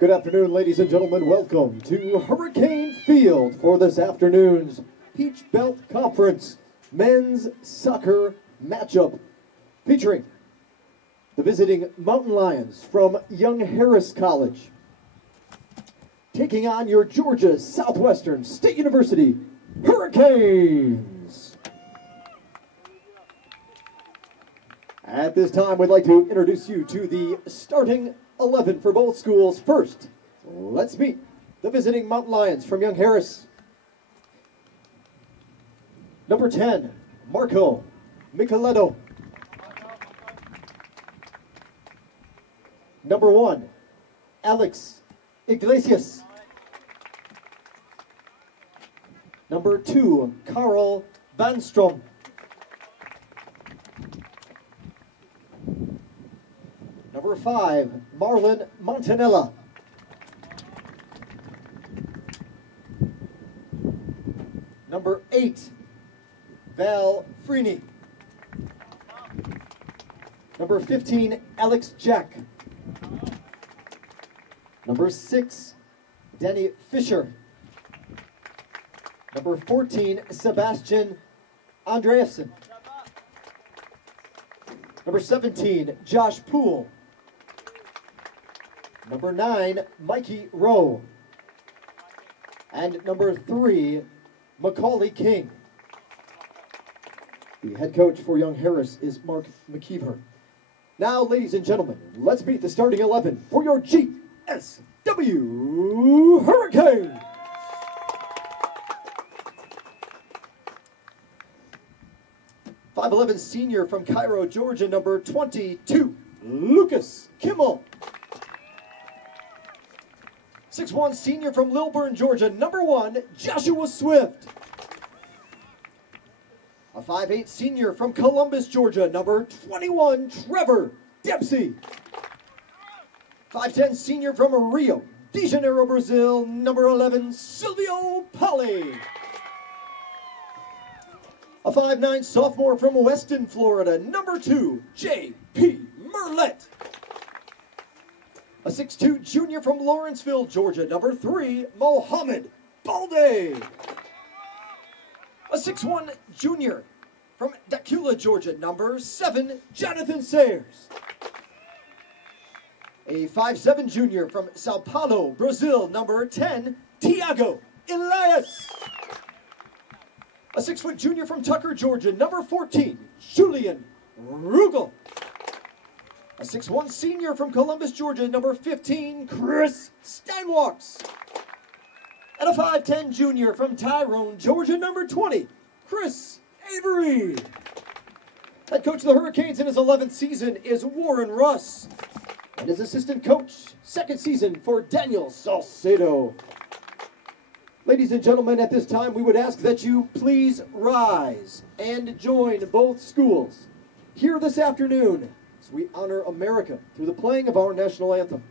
Good afternoon, ladies and gentlemen. Welcome to Hurricane Field for this afternoon's Peach Belt Conference men's soccer matchup featuring the visiting Mountain Lions from Young Harris College taking on your Georgia Southwestern State University Hurricanes. At this time, we'd like to introduce you to the starting 11 for both schools. First, let's meet the visiting Mountain Lions from Young Harris. Number 10, Marco Micheletto. Number 1, Alex Iglesias. Number 2, Carl Banstrom. Number 5, Marlon Montanella. Number 8, Val Freeney. Number 15, Alex Jack. Number 6, Danny Fisher. Number 14, Sebastian Andreasen. Number 17, Josh Poole. Number 9, Mikey Rowe. And number 3, Macaulay King. The head coach for Young Harris is Mark McKeever. Now, ladies and gentlemen, let's meet the starting 11 for your GSW Hurricanes. .5'11" senior from Cairo, Georgia, number 22, Lucas Kimmel. 6'1" senior from Lilburn, Georgia, number 1, Joshua Swift. A 5'8" senior from Columbus, Georgia, number 21, Trevor Dempsey. 5'10" senior from Rio de Janeiro, Brazil, number 11, Silvio Pali. A 5'9" sophomore from Weston, Florida, number 2, J.P. Merlette. A 6'2" junior from Lawrenceville, Georgia, number 3, Mohammed Balde. A 6'1" junior from Dacula, Georgia, number 7, Jonathan Sayers. A 5'7" junior from Sao Paulo, Brazil, number 10, Tiago Elias. A 6' junior from Tucker, Georgia, number 14, Julian Rugel. A 6'1" senior from Columbus, Georgia, number 15, Chris Steinwalks. And a 5'10" junior from Tyrone, Georgia, number 20, Chris Avery. Head coach of the Hurricanes in his 11th season is Warren Russ. And his assistant coach, second season for Daniel Salcedo. Ladies and gentlemen, at this time, we would ask that you please rise and join both schools here this afternoon as we honor America through the playing of our national anthem.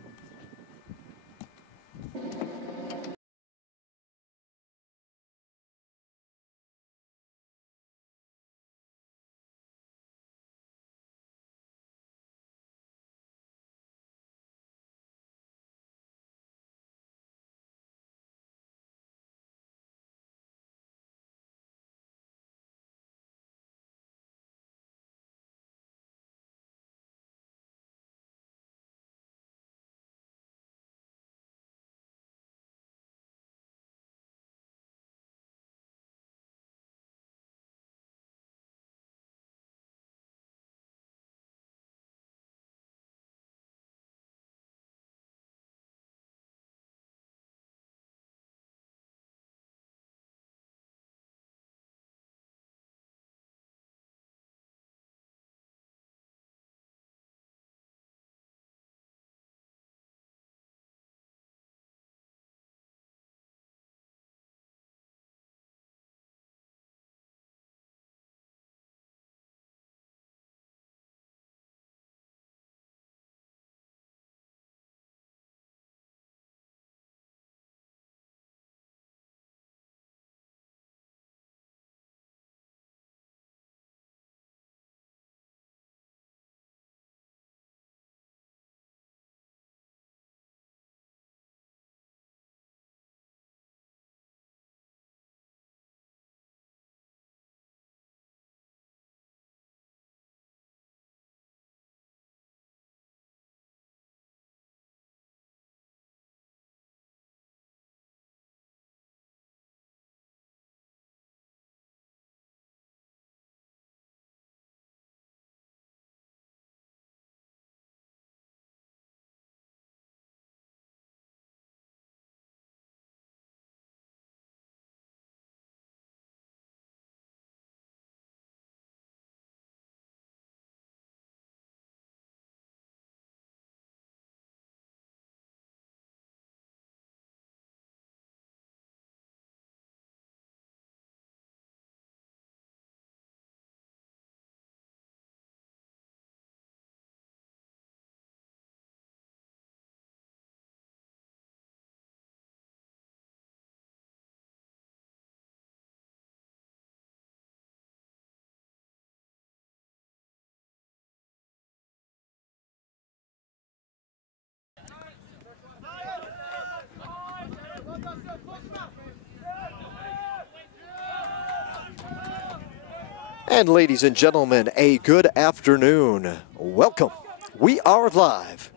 And ladies and gentlemen, a good afternoon. Welcome. We are live.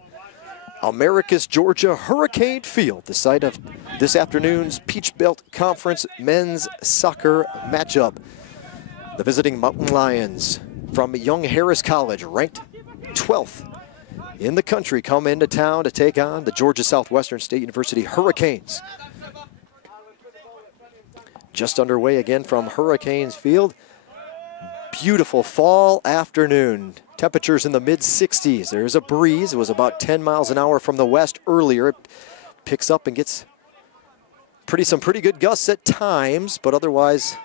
Americus, Georgia, Hurricane Field, the site of this afternoon's Peach Belt Conference men's soccer matchup. The visiting Mountain Lions from Young Harris College, ranked 12th in the country, come into town to take on the Georgia Southwestern State University Hurricanes. Just underway again from Hurricanes Field. Beautiful fall afternoon. Temperatures in the mid-60s. There's a breeze. It was about 10 miles an hour from the west earlier. It picks up and gets some pretty good gusts at times, but otherwise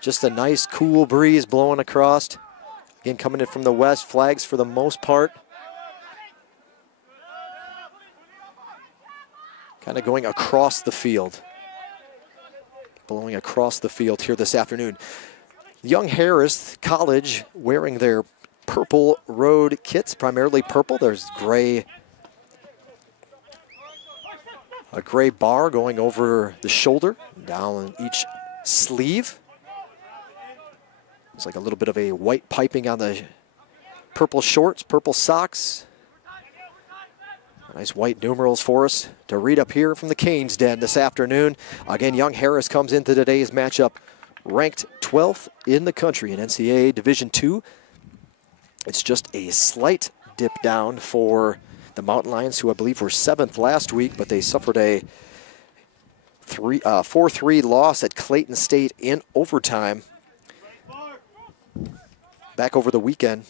just a nice cool breeze blowing across. Again, coming in from the west, flags for the most part. Kind of going across the field. Blowing across the field here this afternoon. Young Harris College wearing their purple road kits, primarily purple. There's a gray bar going over the shoulder, down each sleeve. It's like a little bit of a white piping on the purple shorts, purple socks. Nice white numerals for us to read up here from the Canes Den this afternoon. Again, Young Harris comes into today's matchup ranked 12th in the country in NCAA Division II. It's just a slight dip down for the Mountain Lions, who I believe were 7th last week, but they suffered a 4-3 loss at Clayton State in overtime back over the weekend.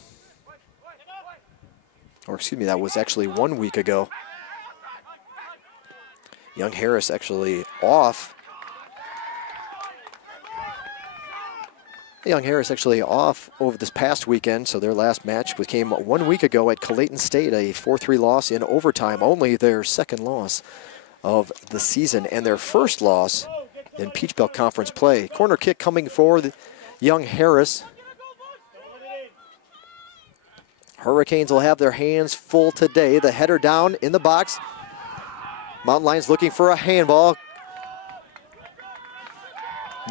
Or excuse me, that was actually 1 week ago. Young Harris actually off. Young Harris actually off over this past weekend, so their last match came 1 week ago at Clayton State, a 4-3 loss in overtime, only their second loss of the season and their first loss in Peach Belt Conference play. Corner kick coming for the Young Harris. Hurricanes will have their hands full today. The header down in the box. Mountain Lions looking for a handball.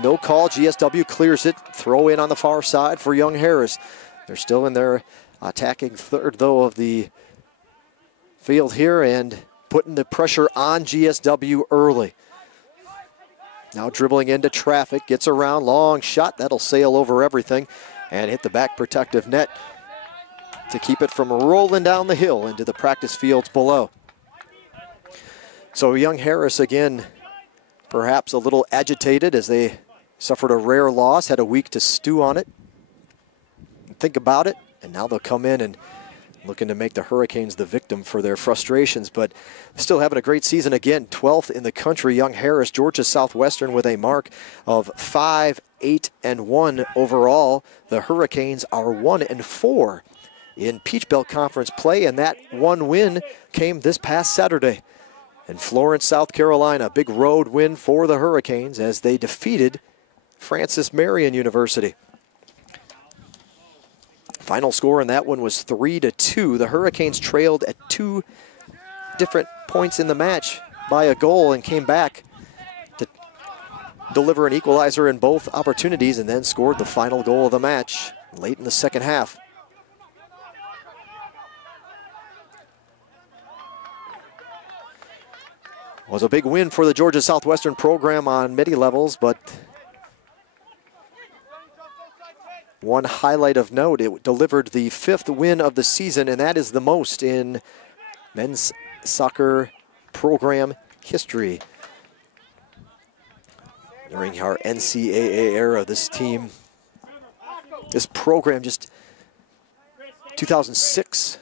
No call. GSW clears it. Throw in on the far side for Young Harris. They're still in their attacking third, though, of the field here and putting the pressure on GSW early. Now dribbling into traffic. Gets around. Long shot. That'll sail over everything and hit the back protective net to keep it from rolling down the hill into the practice fields below. So Young Harris again, perhaps a little agitated as they suffered a rare loss, had a week to stew on it, think about it, and now they'll come in and looking to make the Hurricanes the victim for their frustrations, but still having a great season again. 12th in the country, Young Harris, Georgia Southwestern with a mark of 5-8-1 overall. The Hurricanes are 1-4 in Peach Belt Conference play, and that one win came this past Saturday in Florence, South Carolina. Big road win for the Hurricanes as they defeated Francis Marion University. Final score in that one was 3-2. The Hurricanes trailed at 2 different points in the match by a goal and came back to deliver an equalizer in both opportunities and then scored the final goal of the match late in the second half. Was a big win for the Georgia Southwestern program on many levels, but one highlight of note, it delivered the 5th win of the season, and that is the most in men's soccer program history. During our NCAA era, this program, just 2006,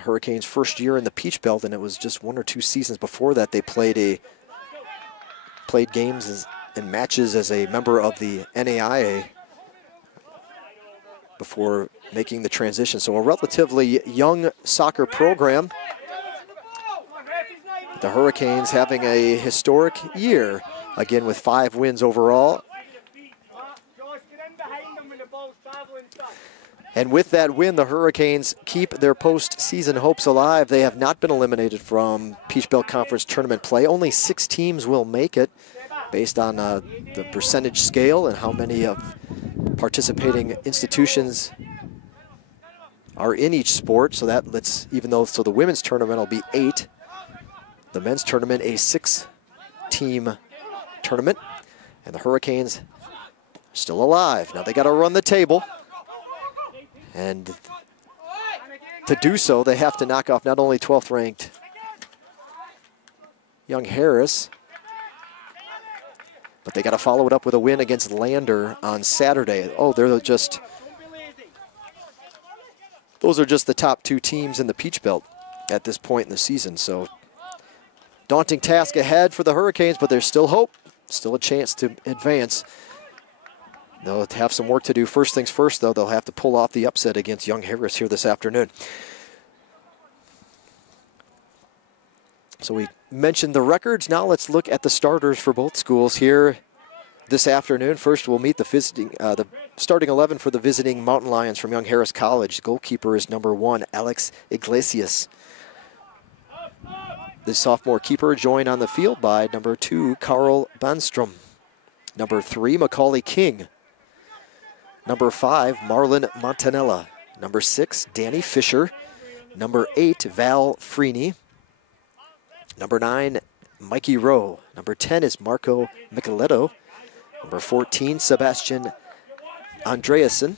Hurricanes' first year in the Peach Belt, and it was just 1 or 2 seasons before that they played games and matches as a member of the NAIA before making the transition. So a relatively young soccer program. The Hurricanes having a historic year, again with 5 wins overall. And with that win, the Hurricanes keep their postseason hopes alive. They have not been eliminated from Peach Belt Conference tournament play. Only 6 teams will make it based on the percentage scale and how many of participating institutions are in each sport, so that lets, even though, so the women's tournament will be 8, the men's tournament a 6-team tournament, and the Hurricanes still alive. Now they got to run the table, and to do so, they have to knock off not only 12th ranked Young Harris, but they got to follow it up with a win against Lander on Saturday. Oh, those are just the top 2 teams in the Peach Belt at this point in the season. So daunting task ahead for the Hurricanes, but there's still hope, still a chance to advance. They'll have some work to do. First things first, though, they'll have to pull off the upset against Young Harris here this afternoon. So we mentioned the records. Now let's look at the starters for both schools here this afternoon. First, we'll meet the starting 11 for the visiting Mountain Lions from Young Harris College. The goalkeeper is number 1, Alex Iglesias. The sophomore keeper joined on the field by number 2, Carl Banstrom. Number 3, Macaulay King. Number 5, Marlon Montanella. Number 6, Danny Fisher. Number 8, Val Freeney. Number 9, Mikey Rowe. Number 10 is Marco Micheletto. Number 14, Sebastian Andreasen.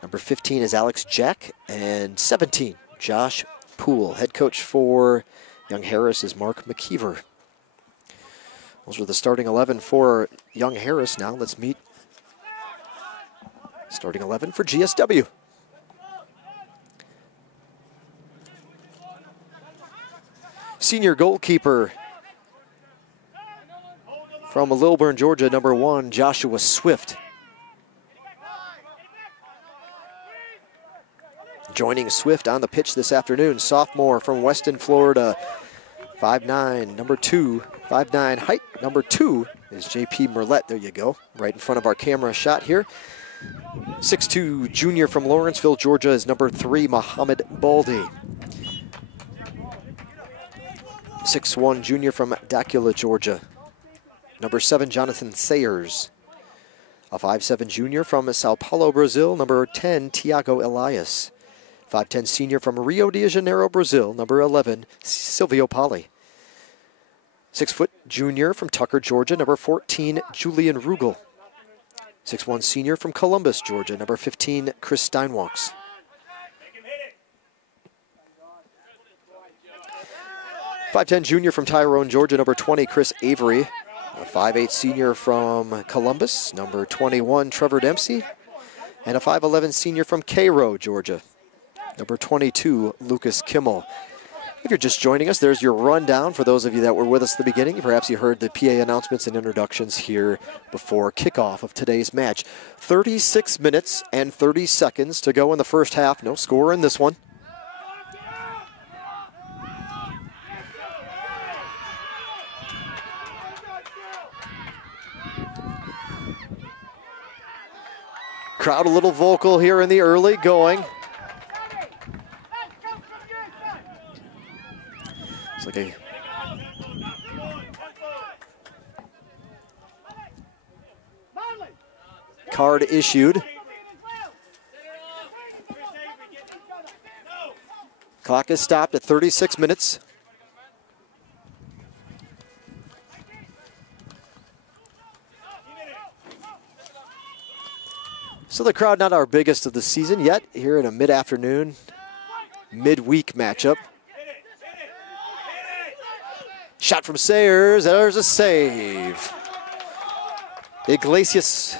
Number 15 is Alex Jack. And 17, Josh Poole. Head coach for Young Harris is Mark McKeever. Those are the starting 11 for Young Harris. Now let's meet starting 11 for GSW. Senior goalkeeper from Lilburn, Georgia, number 1, Joshua Swift. Joining Swift on the pitch this afternoon, sophomore from Weston, Florida, 5'9", number 2, 5'9" height. Number 2 is JP Merlette. There you go, right in front of our camera shot here. 6'2", junior from Lawrenceville, Georgia, is number 3, Mohammed Baldi. 6'1", junior from Dacula, Georgia. Number 7, Jonathan Sayers. A 5'7", junior from Sao Paulo, Brazil. Number 10, Tiago Elias. 5'10", senior from Rio de Janeiro, Brazil. Number 11, Silvio Pali. 6' junior from Tucker, Georgia. Number 14, Julian Rugel. 6'1", senior from Columbus, Georgia. Number 15, Chris Steinwalks. 5'10", junior from Tyrone, Georgia. Number 20, Chris Avery. A 5'8", senior from Columbus. Number 21, Trevor Dempsey. And a 5'11", senior from Cairo, Georgia. Number 22, Lucas Kimmel. If you're just joining us, there's your rundown. For those of you that were with us at the beginning, perhaps you heard the PA announcements and introductions here before kickoff of today's match. 36 minutes and 30 seconds to go in the first half. No score in this one. Crowd a little vocal here in the early going. It's like a card issued. Clock is stopped at 36 minutes. So the crowd not our biggest of the season yet, here in a mid-afternoon, midweek matchup. Shot from Sayers, there's a save. Iglesias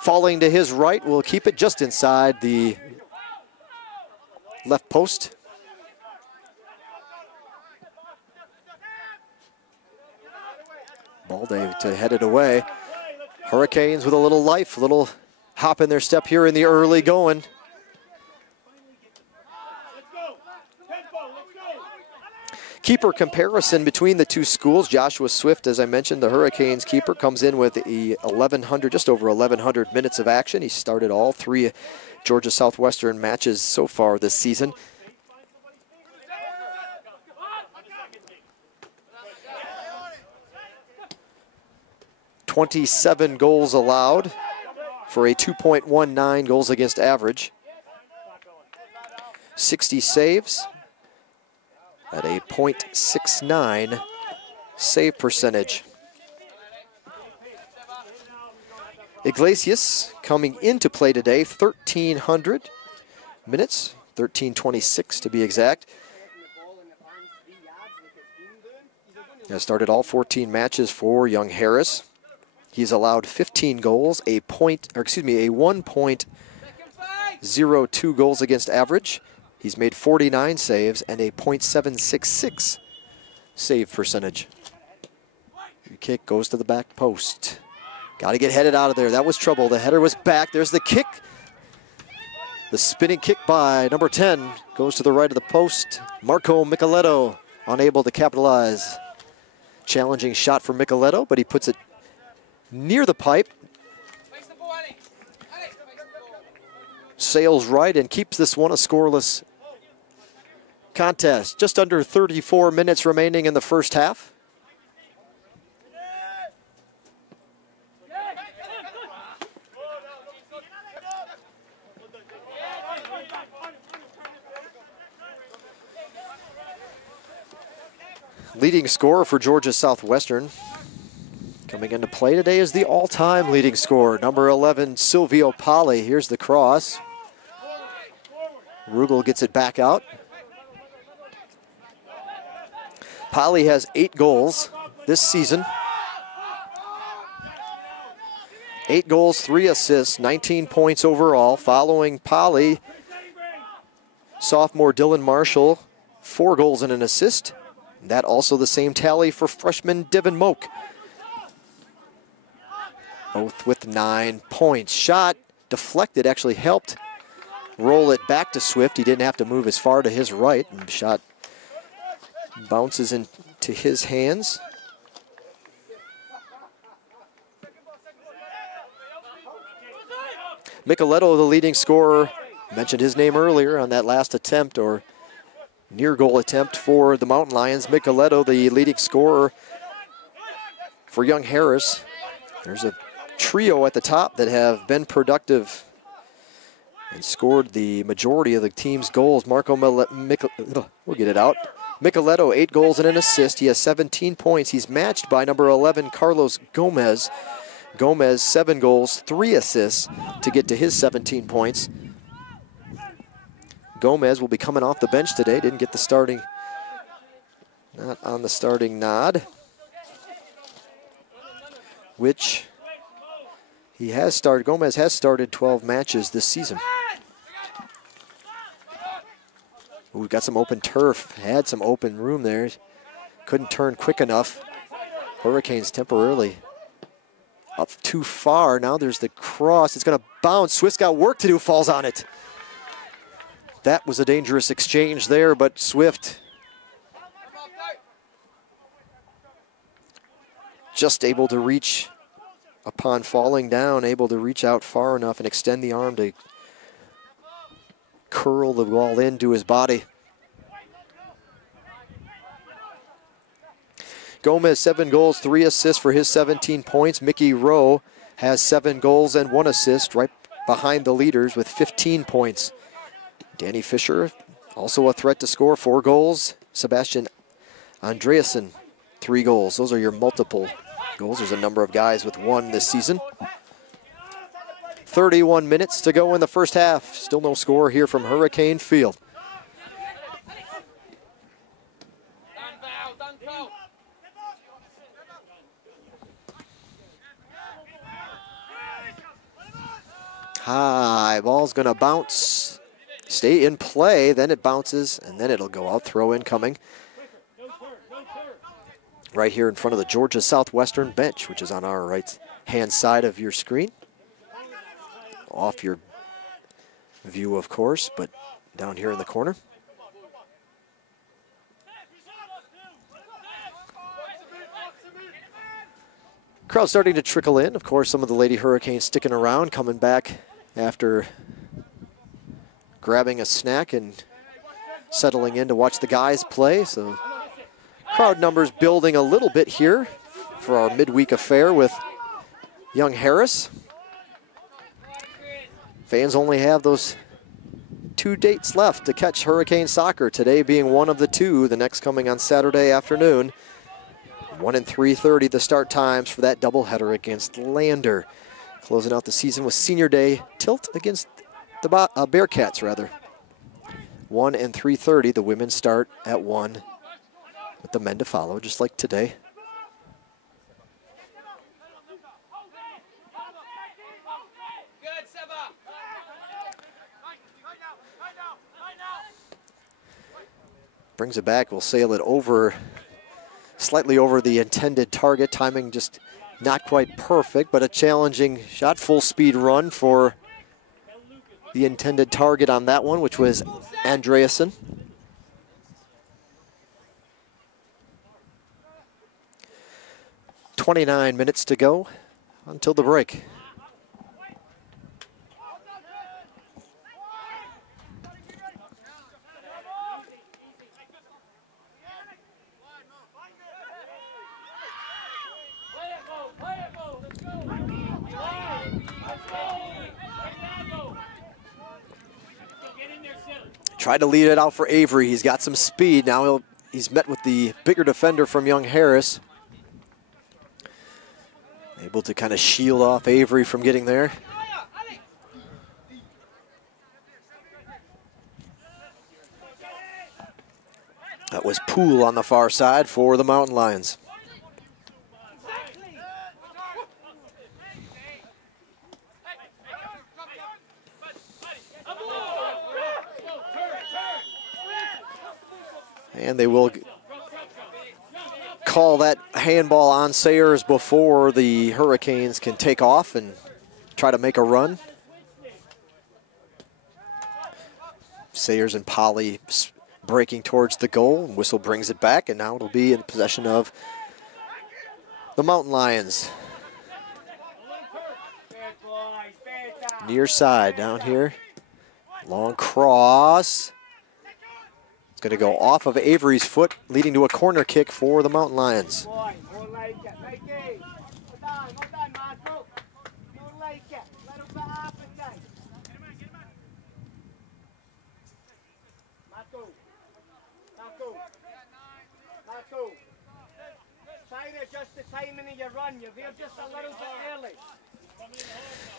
falling to his right will keep it just inside the left post. Balde to head it away. Hurricanes with a little life, a little hop in their step here in the early going. Keeper comparison between the two schools. Joshua Swift, as I mentioned, the Hurricanes keeper, comes in with just over 1,100 minutes of action. He started all 3 Georgia Southwestern matches so far this season. 27 goals allowed for a 2.19 goals against average. 60 saves at a .69 save percentage. Iglesias coming into play today, 1,300 minutes, 1,326 to be exact. Has started all 14 matches for young Harris. He's allowed 15 goals, a 1.02 goals against average. He's made 49 saves and a .766 save percentage. Free kick goes to the back post. Got to get headed out of there. That was trouble. The header was back. There's the kick. The spinning kick by number 10 goes to the right of the post. Marco Micheletto unable to capitalize. Challenging shot for Micheletto, but he puts it near the pipe. Sails right and keeps this one a scoreless contest. Just under 34 minutes remaining in the first half. Leading scorer for Georgia Southwestern coming into play today is the all-time leading scorer, number 11, Silvio Pali. Here's the cross. Rugel gets it back out. Pali has 8 goals this season. 8 goals, 3 assists, 19 points overall. Following Pali, sophomore Dylan Marshall, 4 goals and an assist. That also the same tally for freshman Devin Moak. Both with 9 points. Shot deflected, actually helped roll it back to Swift. He didn't have to move as far to his right, and shot bounces into his hands. Micheletto, the leading scorer, mentioned his name earlier on that last attempt, or near goal attempt for the Mountain Lions. Micheletto, the leading scorer for young Harris. There's a trio at the top that have been productive and scored the majority of the team's goals. We'll get it out. Micheletto, 8 goals and an assist. He has 17 points. He's matched by number 11, Carlos Gomez. Gomez, 7 goals, 3 assists to get to his 17 points. Gomez will be coming off the bench today. Didn't get the starting, not on the starting nod, which he has started. Gomez has started 12 matches this season. We've got some open turf, had some open room there. Couldn't turn quick enough. Hurricanes temporarily up too far. Now there's the cross. It's going to bounce. Swift's got work to do, falls on it. That was a dangerous exchange there, but Swift just able to reach, upon falling down, able to reach out far enough and extend the arm to curl the ball into his body. Gomez, 7 goals, 3 assists for his 17 points. Mickey Rowe has 7 goals and 1 assist, right behind the leaders with 15 points. Danny Fisher, also a threat to score, 4 goals. Sebastian Andreasen, 3 goals. Those are your multiple goals. There's a number of guys with 1 this season. 31 minutes to go in the first half. Still no score here from Hurricane Field. High ball's gonna bounce, stay in play, then it bounces, and then it'll go out. Throw incoming. Right here in front of the Georgia Southwestern bench, which is on our right-hand side of your screen. Off your view, of course, but down here in the corner. Crowd starting to trickle in. Of course, some of the Lady Hurricanes sticking around, coming back after grabbing a snack and settling in to watch the guys play. So crowd numbers building a little bit here for our midweek affair with Young Harris. Fans only have those 2 dates left to catch Hurricane soccer, today being one of the 2, the next coming on Saturday afternoon. 1 and 3:30 the start times for that doubleheader against Lander. Closing out the season with senior day tilt against the Bearcats, rather. 1 and 3:30, the women start at 1 with the men to follow, just like today. Brings it back, will sail it over, slightly over the intended target. Timing just not quite perfect, but a challenging shot. Full speed run for the intended target on that one, which was Andreasen. "29 minutes to go until the break." Tried to lead it out for Avery. He's got some speed. Now he's met with the bigger defender from Young Harris. Able to kind of shield off Avery from getting there. That was Poole on the far side for the Mountain Lions. And they will call that handball on Sayers before the Hurricanes can take off and try to make a run. Sayers and Polly breaking towards the goal. Whistle brings it back, and now it'll be in possession of the Mountain Lions. Near side down here. Long cross. It's going to go off of Avery's foot, leading to a corner kick for the Mountain Lions.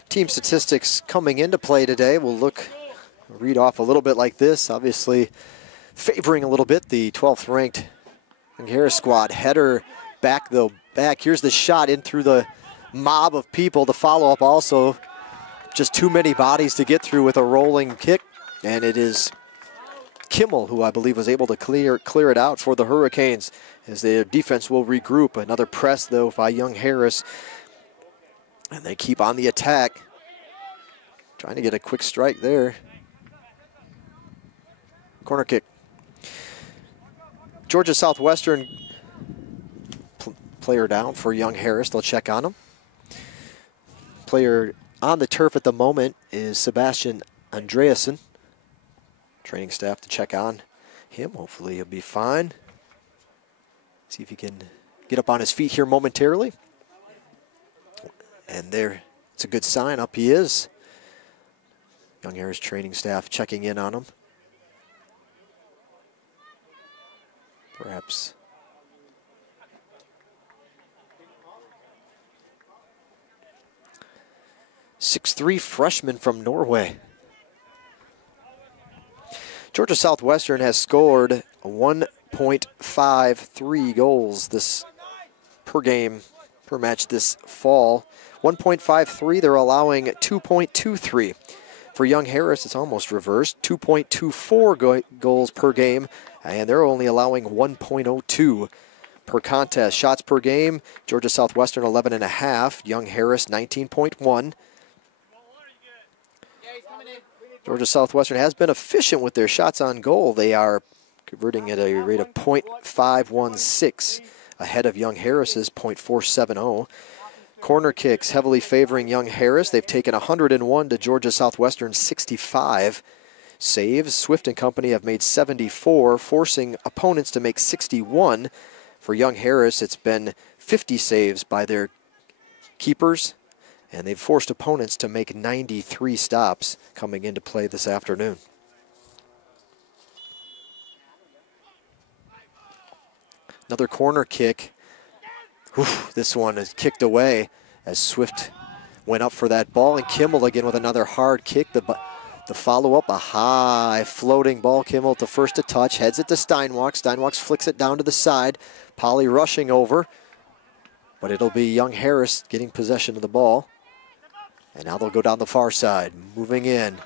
Team statistics coming into play today will read off a little bit like this. Obviously, favoring a little bit the 12th ranked Young Harris squad. Header back though, back. Here's the shot in through the mob of people. The follow-up also just too many bodies to get through with a rolling kick. And it is Kimmel who I believe was able to clear it out for the Hurricanes as their defense will regroup. Another press though by Young Harris. And they keep on the attack. Trying to get a quick strike there. Corner kick. Georgia Southwestern player down for Young Harris. They'll check on him. Player on the turf at the moment is Sebastian Andreasen. Training staff to check on him. Hopefully he'll be fine. See if he can get up on his feet here momentarily. And there, it's a good sign. Up he is. Young Harris training staff checking in on him. Perhaps. .63 freshman from Norway. Georgia Southwestern has scored 1.53 goals this per match this fall. 1.53, they're allowing 2.23. For Young Harris, it's almost reversed. 2.24 goals per game, and they're only allowing 1.02 per contest. Shots per game, Georgia Southwestern 11.5, Young Harris 19.1. Georgia Southwestern has been efficient with their shots on goal. They are converting at a rate of .516, ahead of Young Harris's .470. Corner kicks heavily favoring Young Harris. They've taken 101 to Georgia Southwestern 65. Saves, Swift and company have made 74, forcing opponents to make 61. For Young Harris, it's been 50 saves by their keepers And they've forced opponents to make 93 stops coming into play this afternoon. Another corner kick. Oof, this one is kicked away as Swift went up for that ball. And Kimmel again with another hard kick. The follow-up, a high floating ball. Kimmel at the first to touch, heads it to Steinwalk. Steinwalk flicks it down to the side. Polly rushing over. But it'll be Young Harris getting possession of the ball. And now they'll go down the far side, moving in.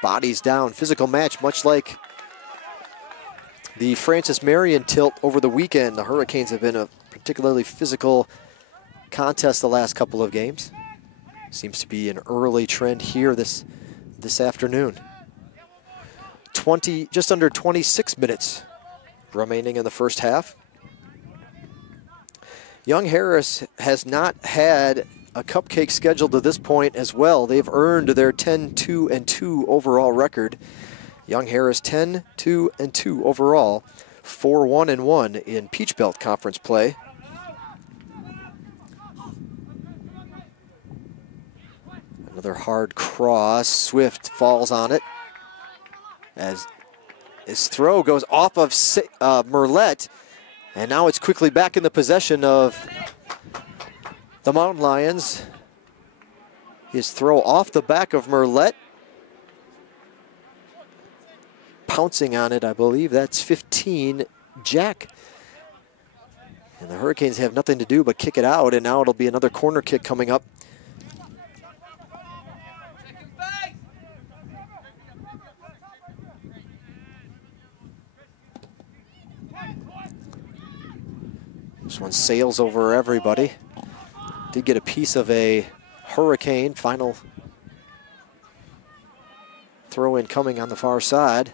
Bodies down, physical match, much like the Francis Marion tilt over the weekend. The Hurricanes have been a particularly physical contest the last couple of games. Seems to be an early trend here this afternoon. Just under 26 minutes remaining in the first half. Young Harris has not had a cupcake scheduled to this point as well. They've earned their 10-2-2 overall record. Young Harris 10-2-2 overall, 4-1-1 in Peach Belt Conference play. Another hard cross. Swift falls on it as his throw goes off of Merlette, and now it's quickly back in the possession of the Mountain Lions. His throw off the back of Merlette. Pouncing on it, I believe that's 15, Jack. And the Hurricanes have nothing to do but kick it out, and now it'll be another corner kick coming up. This one sails over everybody. Did get a piece of a Hurricane. Final throw in coming on the far side.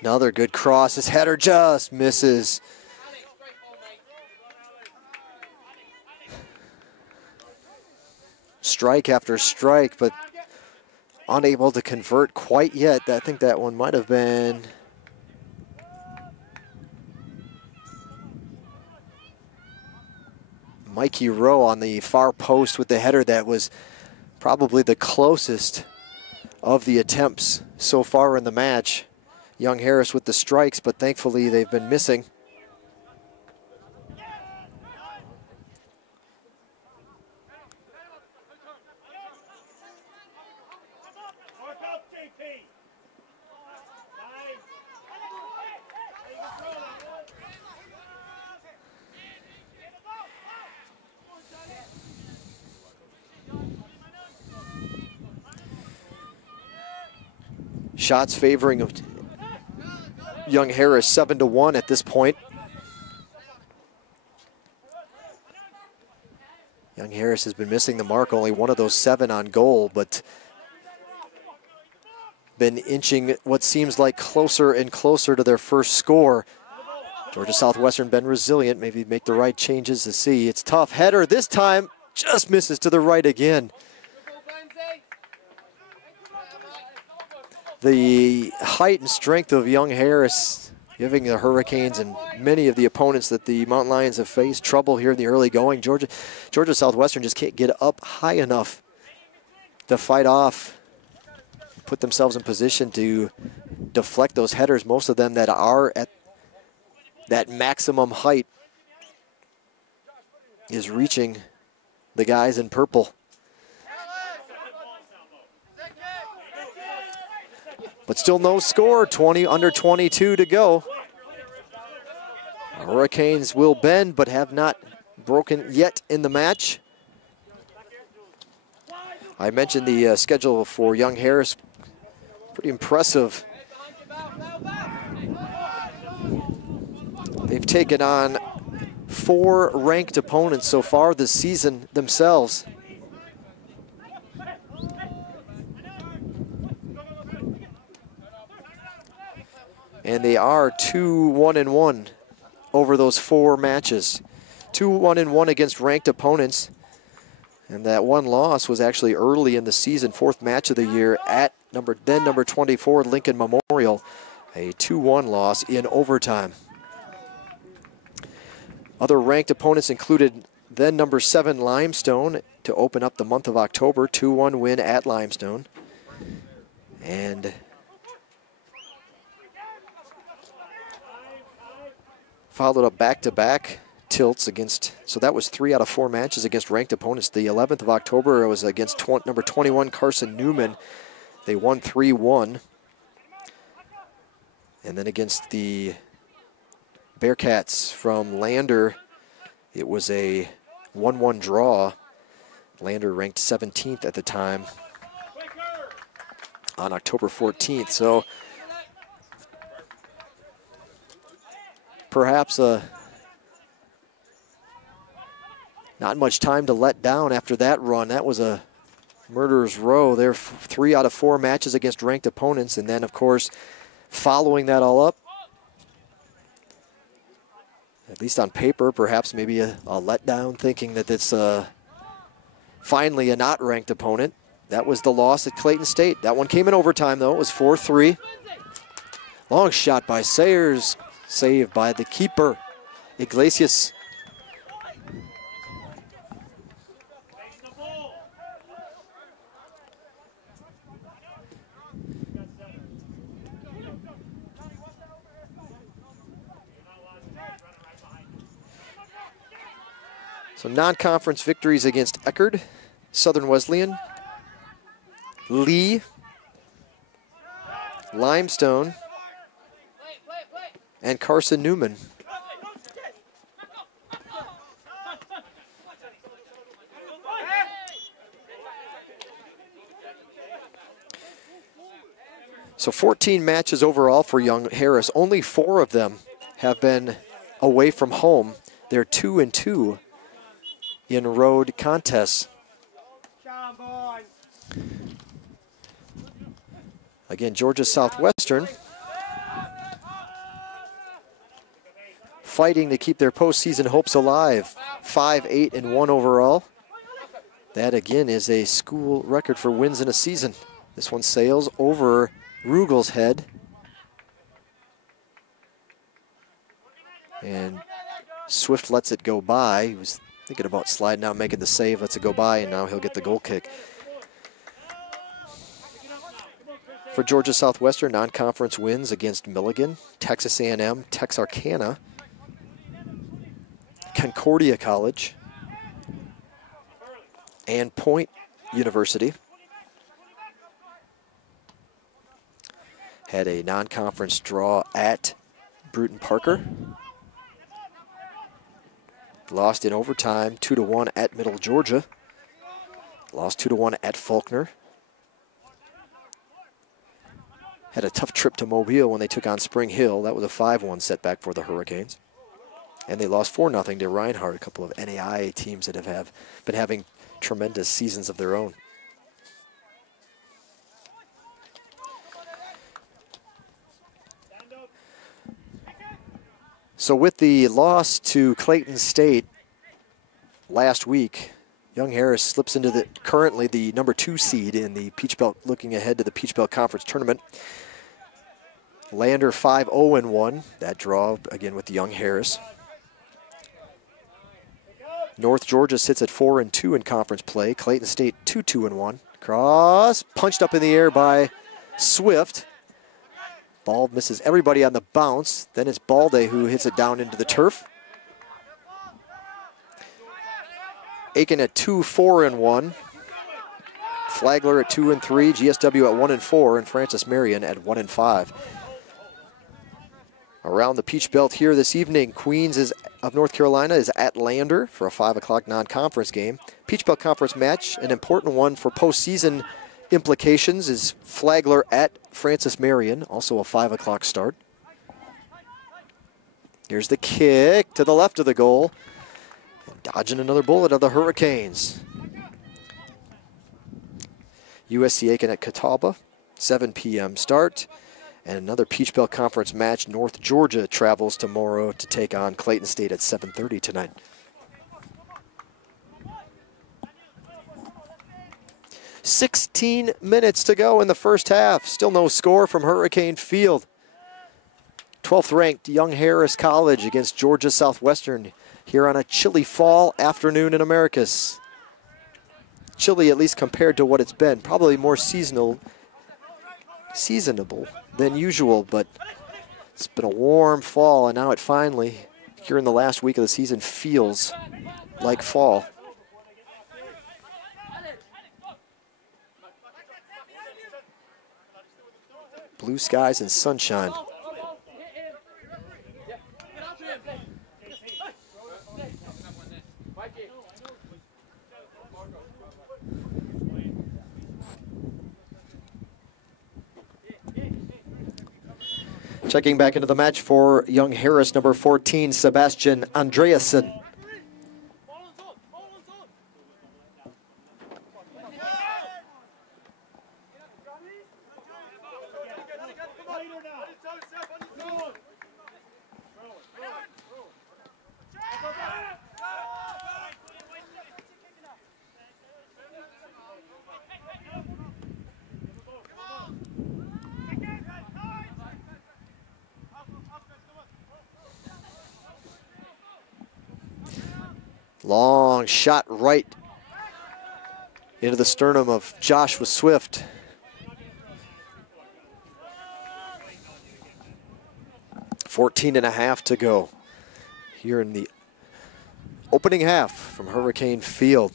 Another good cross. His header just misses. Strike after strike, but unable to convert quite yet. I think that one might have been Mikey Rowe on the far post with the header. That was probably the closest of the attempts so far in the match. Young Harris with the strikes, but thankfully they've been missing. Shots favoring Young Harris 7-1 at this point. Young Harris has been missing the mark, only one of those 7 on goal, but been inching what seems like closer and closer to their first score. Georgia Southwestern been resilient, maybe make the right changes to see. It's tough. Header this time just misses to the right again. The height and strength of Young Harris giving the Hurricanes and many of the opponents that the Mountain Lions have faced trouble here in the early going. Georgia Southwestern just can't get up high enough to fight off, put themselves in position to deflect those headers, most of them that are at that maximum height is reaching the guys in purple. But still no score, under 22 to go. Hurricanes will bend, but have not broken yet in the match. I mentioned the schedule for Young Harris, pretty impressive. They've taken on 4 ranked opponents so far this season themselves. And they are 2-1-1 over those 4 matches. 2-1-1 against ranked opponents. And that one loss was actually early in the season, 4th match of the year at number 24 Lincoln Memorial. A 2-1 loss in overtime. Other ranked opponents included then number 7 Limestone to open up the month of October, 2-1 win at Limestone. And followed up back-to-back tilts against, so that was 3 out of 4 matches against ranked opponents. The 11th of October was against number 21 Carson Newman. They won 3-1. And then against the Bearcats from Lander, it was a 1-1 draw. Lander ranked 17th at the time on October 14th. So perhaps not much time to let down after that run. That was a murderer's row. They're 3 out of 4 matches against ranked opponents. And then, of course, following that all up, at least on paper, perhaps maybe a letdown, thinking that it's finally a not ranked opponent. That was the loss at Clayton State. That one came in overtime, though. It was 4-3. Long shot by Sayers, saved by the keeper, Iglesias. So non-conference victories against Eckerd, Southern Wesleyan, Lee, Limestone, and Carson Newman. So 14 matches overall for Young Harris. Only 4 of them have been away from home. They're 2-2 in road contests. Again, Georgia Southwestern fighting to keep their postseason hopes alive. 5-8-1 overall. That again is a school record for wins in a season. This one sails over Rugel's head. And Swift lets it go by. He was thinking about sliding out, making the save, lets it go by, and now he'll get the goal kick. For Georgia Southwestern, non-conference wins against Milligan, Texas A&M, Texarkana, Concordia College, and Point University. Had a non-conference draw at Bruton Parker. Lost in overtime, 2-1 at Middle Georgia. Lost 2-1 at Faulkner. Had a tough trip to Mobile when they took on Spring Hill. That was a 5-1 setback for the Hurricanes. And they lost 4-0 to Reinhardt, a couple of NAIA teams that have been having tremendous seasons of their own. So with the loss to Clayton State last week, Young Harris slips into currently the number 2 seed in the Peach Belt, looking ahead to the Peach Belt Conference Tournament. Lander 5-0-1, that draw again with the Young Harris. North Georgia sits at 4-2 in conference play. Clayton State 2-2-1. Cross, punched up in the air by Swift. Ball misses everybody on the bounce. Then it's Balde who hits it down into the turf. Aiken at 2-4-1. Flagler at 2-3, GSW at 1-4, and Francis Marion at 1-5. Around the Peach Belt here this evening, Queens of North Carolina is at Lander for a 5 o'clock non-conference game. Peach Belt Conference match, an important one for postseason implications, is Flagler at Francis Marion, also a 5 o'clock start. Here's the kick to the left of the goal. Dodging another bullet of the Hurricanes. USC Aiken at Catawba, 7 p.m. start. And another Peach Belt Conference match, North Georgia travels to Morrow to take on Clayton State at 7:30 tonight. .16 to go in the first half. Still no score from Hurricane Field. 12th ranked Young Harris College against Georgia Southwestern here on a chilly fall afternoon in Americus. Chilly, at least compared to what it's been. Probably more seasonable than usual, but it's been a warm fall, and now it finally, here in the last week of the season, feels like fall. Blue skies and sunshine. Checking back into the match for Young Harris, number 14, Sebastian Andreasen. Long shot right into the sternum of Joshua Swift. .14.5 to go here in the opening half from Hurricane Field.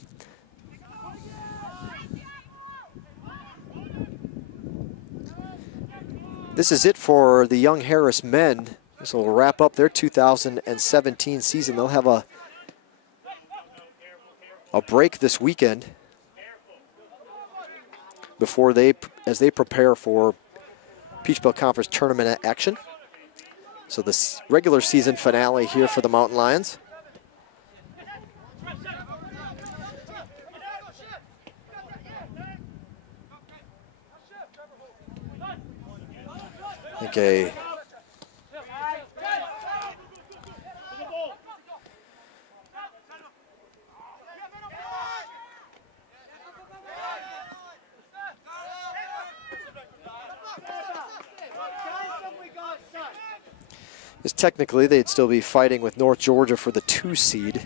This is it for the Young Harris men. This will wrap up their 2017 season. They'll have a break this weekend before as they prepare for Peach Belt Conference tournament action. So the regular season finale here for the Mountain Lions. I think technically they'd still be fighting with North Georgia for the 2 seed.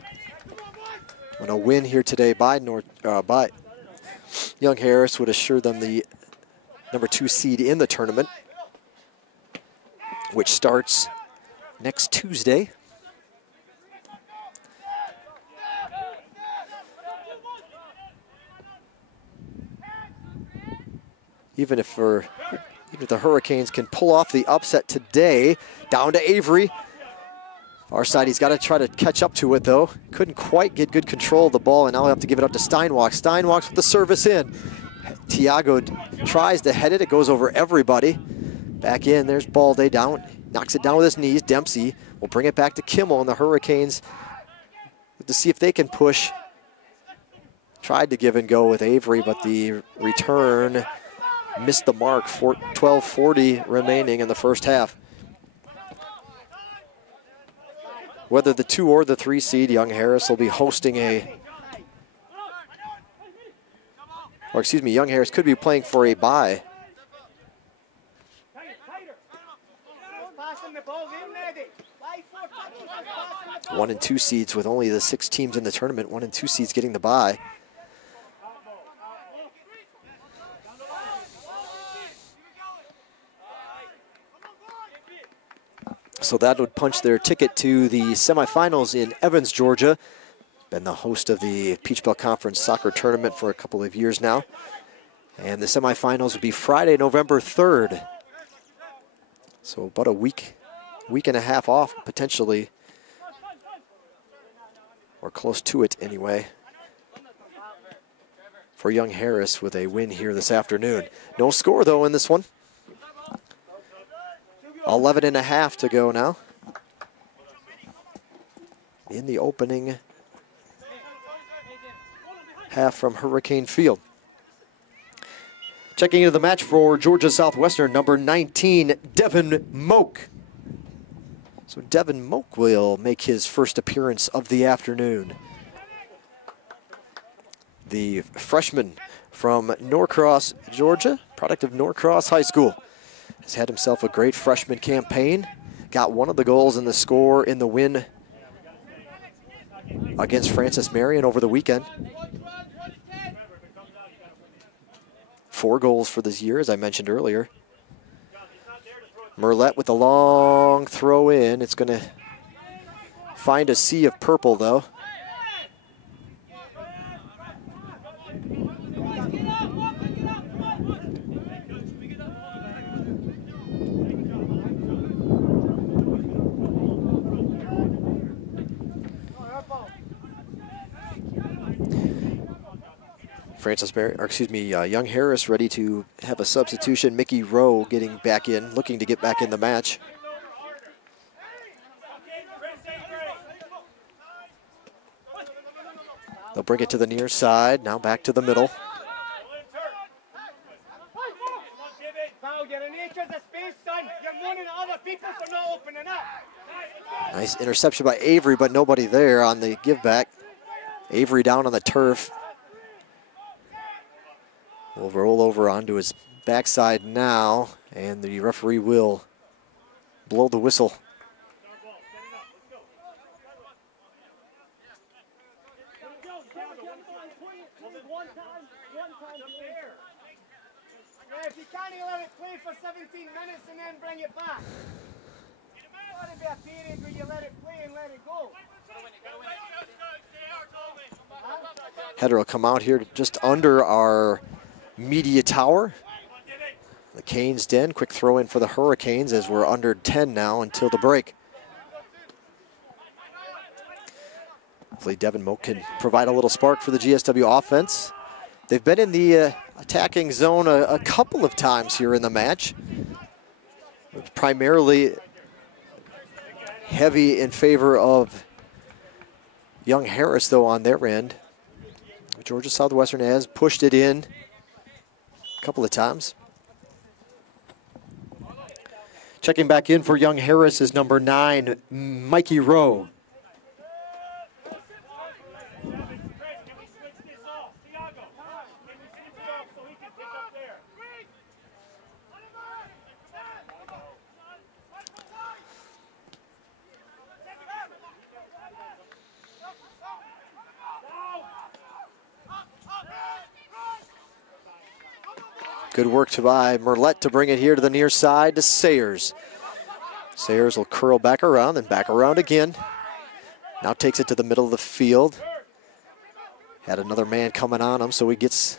And a win here today by Young Harris would assure them the number 2 seed in the tournament, which starts next Tuesday. Even if the Hurricanes can pull off the upset today, down to Avery. Far side, he's got to try to catch up to it though. Couldn't quite get good control of the ball, and now he'll have to give it up to Steinwalk. Steinwalk's with the service in. Tiago tries to head it, it goes over everybody. Back in, there's Balde down, knocks it down with his knees. Dempsey will bring it back to Kimmel, and the Hurricanes to see if they can push. Tried to give and go with Avery, but the return missed the mark. 12:40 remaining in the first half. Whether the 2 or the 3 seed, Young Harris will be hosting Young Harris could be playing for a bye. 1 and 2 seeds, with only the 6 teams in the tournament. 1 and 2 seeds getting the bye. So that would punch their ticket to the semifinals in Evans, Georgia. Been the host of the Peach Belt Conference soccer tournament for a couple of years now. And the semifinals would be Friday, November 3rd. So about a week and a half off, potentially. Or close to it, anyway. For Young Harris with a win here this afternoon. No score, though, in this one. 11 and a half to go now. In the opening half from Hurricane Field. Checking into the match for Georgia Southwestern, number 19, Devin Moak. So Devin Moak will make his first appearance of the afternoon. The freshman from Norcross, Georgia, product of Norcross High School, has had himself a great freshman campaign. Got one of the goals in the score in the win against Francis Marion over the weekend. 4 goals for this year, as I mentioned earlier. Merlette with a long throw in. It's going to find a sea of purple, though. Young Harris ready to have a substitution. Mickey Rowe getting back in, looking to get back in the match. They'll bring it to the near side, now back to the middle. Nice interception by Avery, but nobody there on the give back. Avery down on the turf. Will roll over onto his backside now, and the referee will blow the whistle. If you can't let it play for 17 minutes and then bring it back. Let it be a period where you let it play and let it go. Header will come out here just under our media tower. The Canes Den, quick throw in for the Hurricanes as we're under 10 now until the break. Hopefully Devin Moak can provide a little spark for the GSW offense. They've been in the attacking zone a couple of times here in the match. Primarily heavy in favor of Young Harris, though, on their end. Georgia Southwestern has pushed it in a couple of times. Checking back in for Young Harris is number 9, Mikey Rowe. Good work by Merlette to bring it here to the near side to Sayers. Sayers will curl back around, then back around again. Now takes it to the middle of the field. Had another man coming on him, so he gets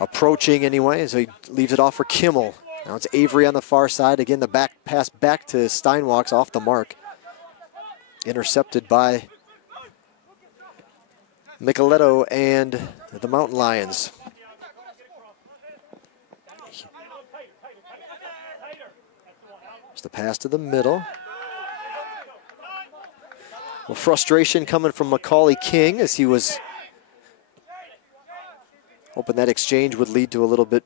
approaching anyway, so he leaves it off for Kimmel. Now it's Avery on the far side. Again, the back pass back to Steinwalks off the mark. Intercepted by Micheletto and the Mountain Lions. The pass to the middle. Well, frustration coming from Macaulay King as he was hoping that exchange would lead to a little bit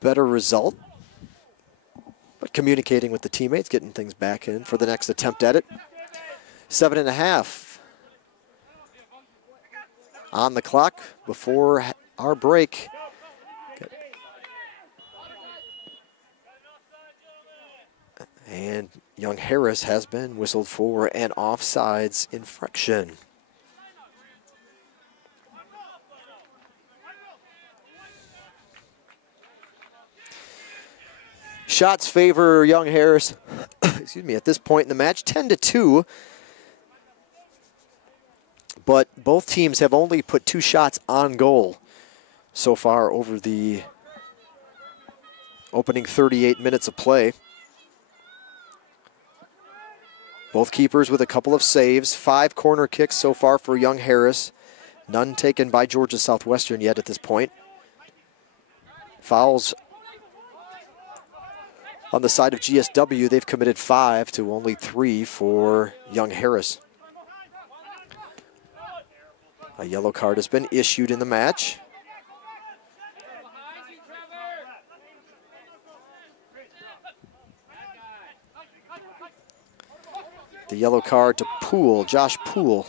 better result. But communicating with the teammates, getting things back in for the next attempt at it. 7.5 on the clock before our break. And Young Harris has been whistled for an offsides infraction. Shots favor Young Harris, excuse me, at this point in the match, 10-2. But both teams have only put 2 shots on goal. so far over the opening 38 minutes of play. Both keepers with a couple of saves. 5 corner kicks so far for Young Harris. None taken by Georgia Southwestern yet at this point. Fouls on the side of GSW. They've committed 5 to only 3 for Young Harris. A yellow card has been issued in the match. The yellow card to Poole, Josh Poole.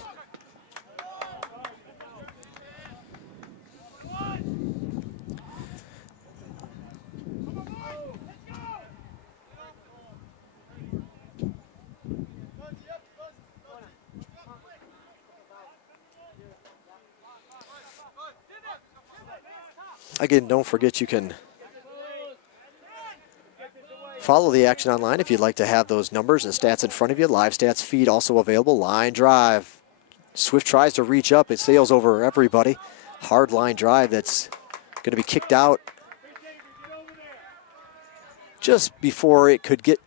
Again, don't forget you can follow the action online if you'd like to have those numbers and stats in front of you. Live stats feed also available. Line drive. Swift tries to reach up. It sails over everybody. Hard line drive that's going to be kicked out just before it could get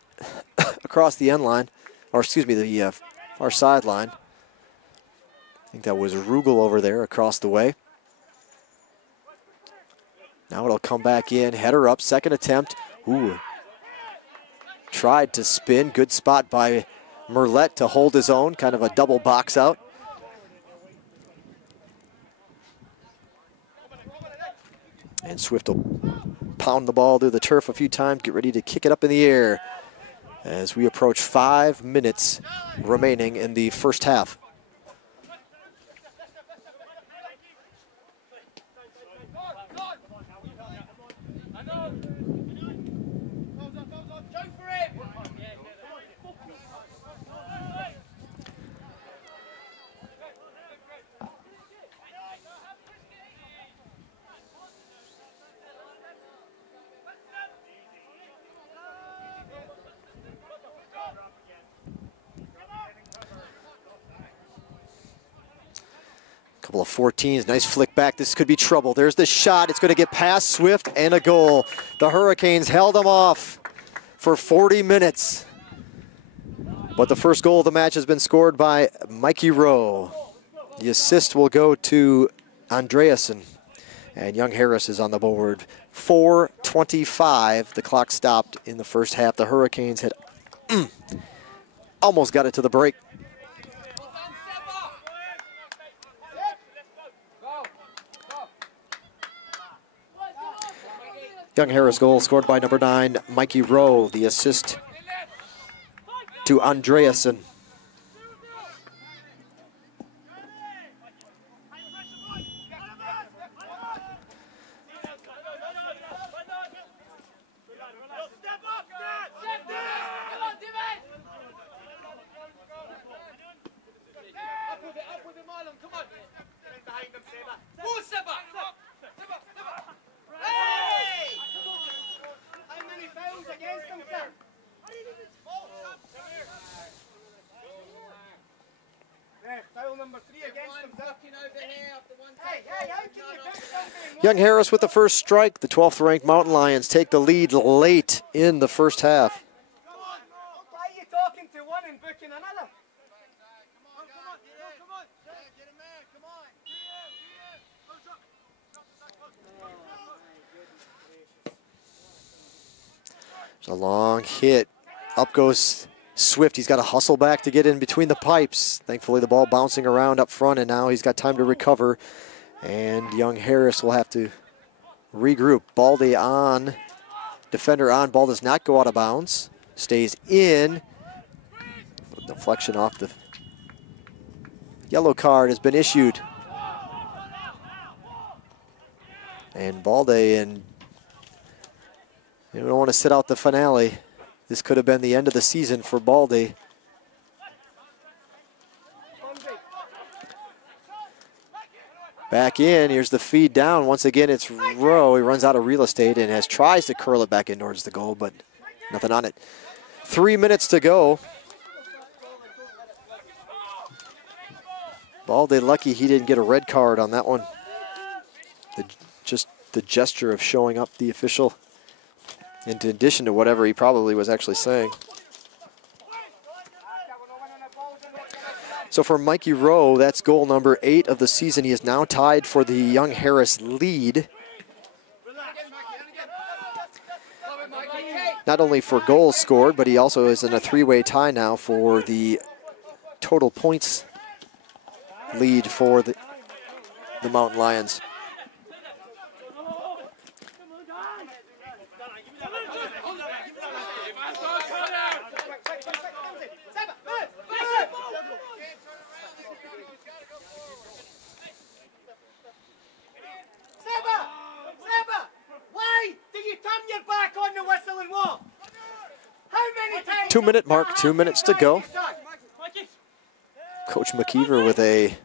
across the end line, or excuse me, the far sideline. I think that was Rugel over there across the way. Now it'll come back in, header up, second attempt. Ooh. Tried to spin, good spot by Merlette to hold his own, kind of a double box out. And Swift will pound the ball through the turf a few times, get ready to kick it up in the air as we approach 5 minutes remaining in the first half. Couple of 14s, nice flick back. This could be trouble. There's the shot. It's going to get past Swift and a goal. The Hurricanes held them off for 40 minutes. But the first goal of the match has been scored by Mikey Rowe. The assist will go to Andreasen. And Young Harris is on the board. 4:25. The clock stopped in the first half. The Hurricanes had almost got it to the break. Young Harris goal scored by number 9, Mikey Rowe. The assist to Andreasen. Young Harris with the first strike. The 12th ranked Mountain Lions take the lead late in the first half. Why are you talking to one and booking another? It's a long hit. Up goes Swift. He's got to hustle back to get in between the pipes. Thankfully, the ball bouncing around up front, and now he's got time to recover. And Young Harris will have to regroup. Baldy on, defender on. Ball does not go out of bounds. Stays in. Deflection off the yellow card has been issued. And Baldy, and you don't want to sit out the finale. This could have been the end of the season for Baldy. Back in, here's the feed down. Once again, it's Rowe. He runs out of real estate and tries to curl it back in towards the goal, but nothing on it. 3 minutes to go. Baldy lucky he didn't get a red card on that one. The just the gesture of showing up the official, in addition to whatever he probably was actually saying. So for Mikey Rowe, that's goal number 8 of the season. He is now tied for the Young Harris lead. Not only for goals scored, but he also is in a 3-way tie now for the total points lead for the Mountain Lions. Why do you turn your back on the whistle and walk? How many times? 2-minute mark, 2 minutes to go. Coach McKeever with a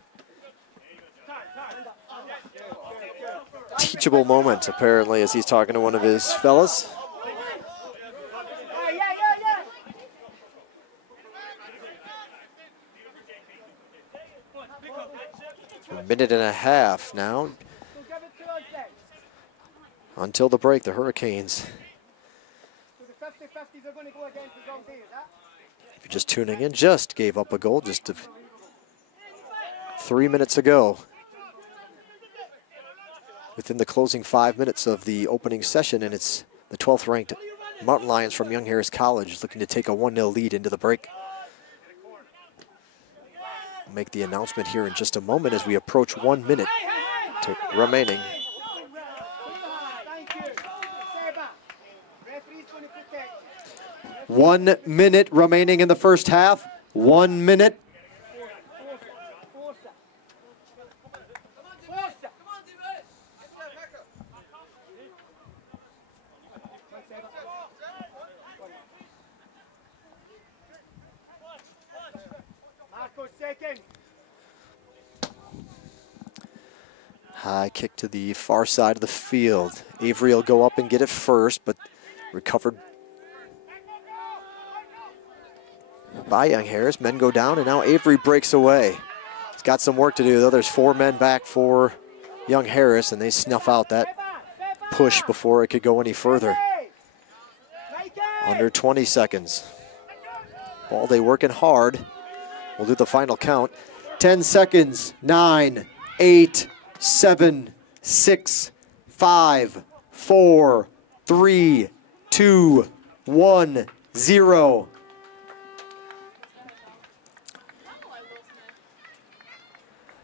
teachable moment, apparently, as he's talking to one of his fellas. A minute and a half now until the break. The Hurricanes, if you're just tuning in, just gave up a goal just 3 minutes ago. Within the closing 5 minutes of the opening session, and it's the 12th ranked Mountain Lions from Young Harris College looking to take a 1-0 lead into the break. We'll make the announcement here in just a moment as we approach 1 minute remaining. One minute remaining in the first half. 1 minute. High kick to the far side of the field. Avery will go up and get it first, but recovered by Young Harris. Men go down, and now Avery breaks away. He's got some work to do, though. There's 4 men back for Young Harris, and they snuff out that push before it could go any further. Under 20 seconds. Ball day working hard. We'll do the final count. 10 seconds. 9, 8, 7, 6, 5, 4, 3, 2, 1, 0.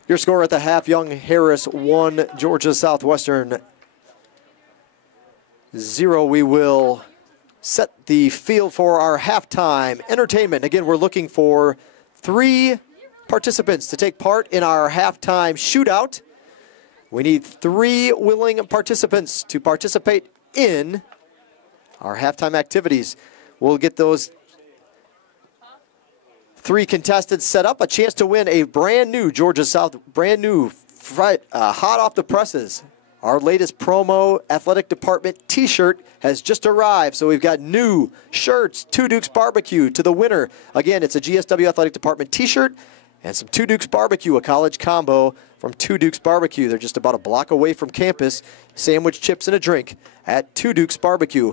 Your score at the half: Young Harris 1, Georgia Southwestern 0. We will set the field for our halftime entertainment. Again, we're looking for 3 participants to take part in our halftime shootout. We need 3 willing participants to participate in our halftime activities. We'll get those 3 contestants set up, a chance to win a brand new Georgia South, brand new, hot off the presses. Our latest promo athletic department t-shirt has just arrived. So we've got new shirts, Two Dukes Barbecue to the winner. Again, it's a GSW athletic department t-shirt and some Two Dukes Barbecue, a college combo from Two Dukes Barbecue. They're just about a block away from campus. Sandwich, chips, and a drink at Two Dukes Barbecue.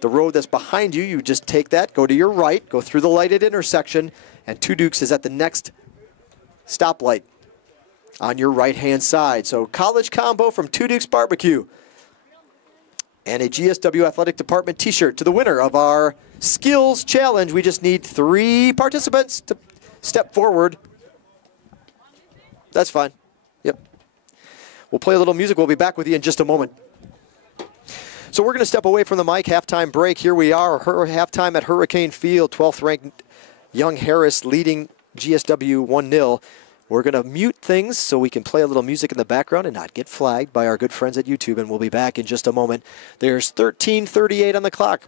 The road that's behind you, you just take that, go to your right, go through the lighted intersection, and Two Dukes is at the next stoplight on your right-hand side. So college combo from Two Dukes Barbecue and a GSW Athletic Department t-shirt to the winner of our Skills Challenge. We just need 3 participants to step forward. That's fine. Yep. We'll play a little music. We'll be back with you in just a moment. So we're going to step away from the mic. Halftime break. Here we are. Halftime at Hurricane Field. 12th ranked Young Harris leading GSW 1-0. We're going to mute things so we can play a little music in the background and not get flagged by our good friends at YouTube, and we'll be back in just a moment. There's 13:38 on the clock.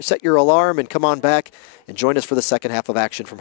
Set your alarm and come on back and join us for the second half of action from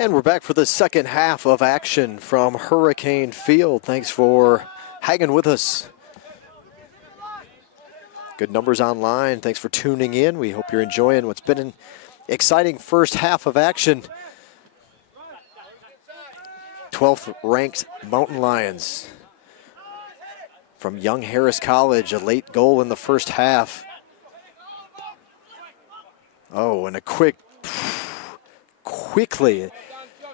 And we're back for the second half of action from Hurricane Field. Thanks for hanging with us. Good numbers online. Thanks for tuning in. We hope you're enjoying what's been an exciting first half of action. 12th ranked Mountain Lions from Young Harris College, a late goal in the first half. Oh, and a quickly,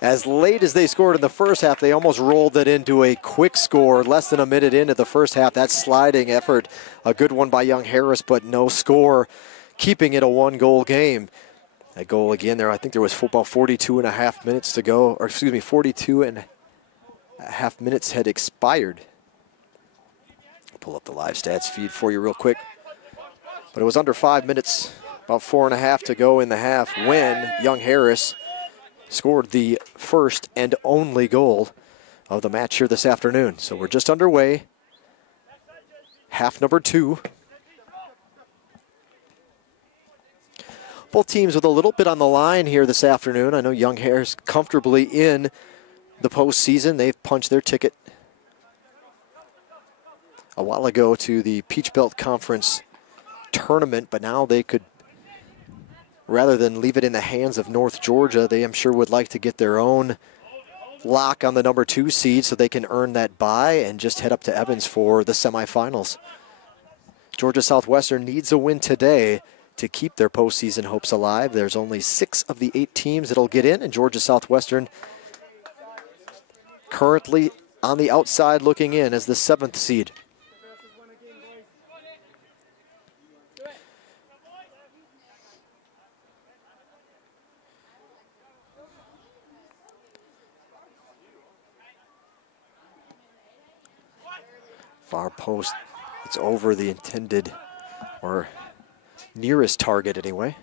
as late as they scored in the first half, they almost rolled it into a quick score less than a minute into the first half. That sliding effort, a good one by Young Harris, but no score, keeping it a one-goal game. That goal again there, I think there was about 42 and a half minutes to go, or excuse me, 42 and a half minutes had expired. Pull up the live stats feed for you real quick. But it was under 5 minutes, about 4.5 to go in the half when Young Harris scored the first and only goal of the match here this afternoon. So we're just underway. Half number 2. Both teams with a little bit on the line here this afternoon. I know Young Harris comfortably in the postseason. They've punched their ticket a while ago to the Peach Belt Conference tournament, but now they could, rather than leave it in the hands of North Georgia, they I'm sure would like to get their own lock on the number 2 seed so they can earn that bye and just head up to Evans for the semifinals. Georgia Southwestern needs a win today to keep their postseason hopes alive. There's only 6 of the 8 teams that'll get in, and Georgia Southwestern currently on the outside looking in as the 7th seed. Far post, it's over the intended, or nearest target anyway.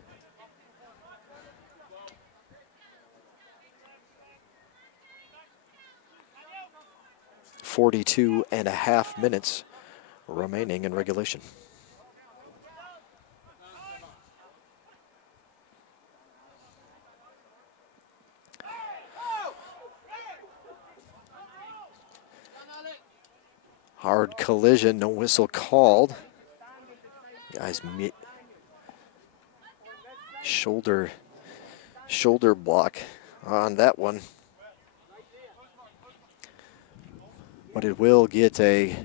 .42.5 minutes remaining in regulation. Hard collision, no whistle called. Guys, shoulder block on that one. But it will get a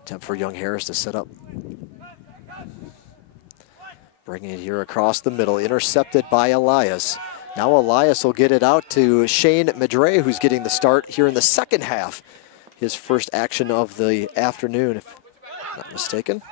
attempt for Young Harris to set up. Bringing it here across the middle, intercepted by Elias. Now Elias will get it out to Shane Madre, who's getting the start here in the second half. His first action of the afternoon, if I'm not mistaken.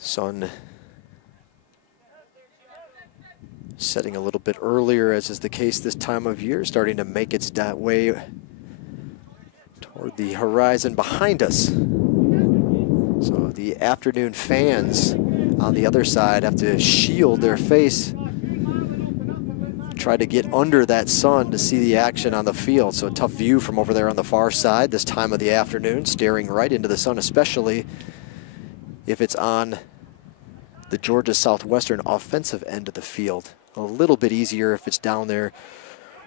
Sun setting a little bit earlier, as is the case this time of year, starting to make its way toward the horizon behind us. So the afternoon fans on the other side have to shield their face, try to get under that sun to see the action on the field. So a tough view from over there on the far side this time of the afternoon, staring right into the sun, especially if it's on the Georgia Southwestern offensive end of the field. A little bit easier if it's down there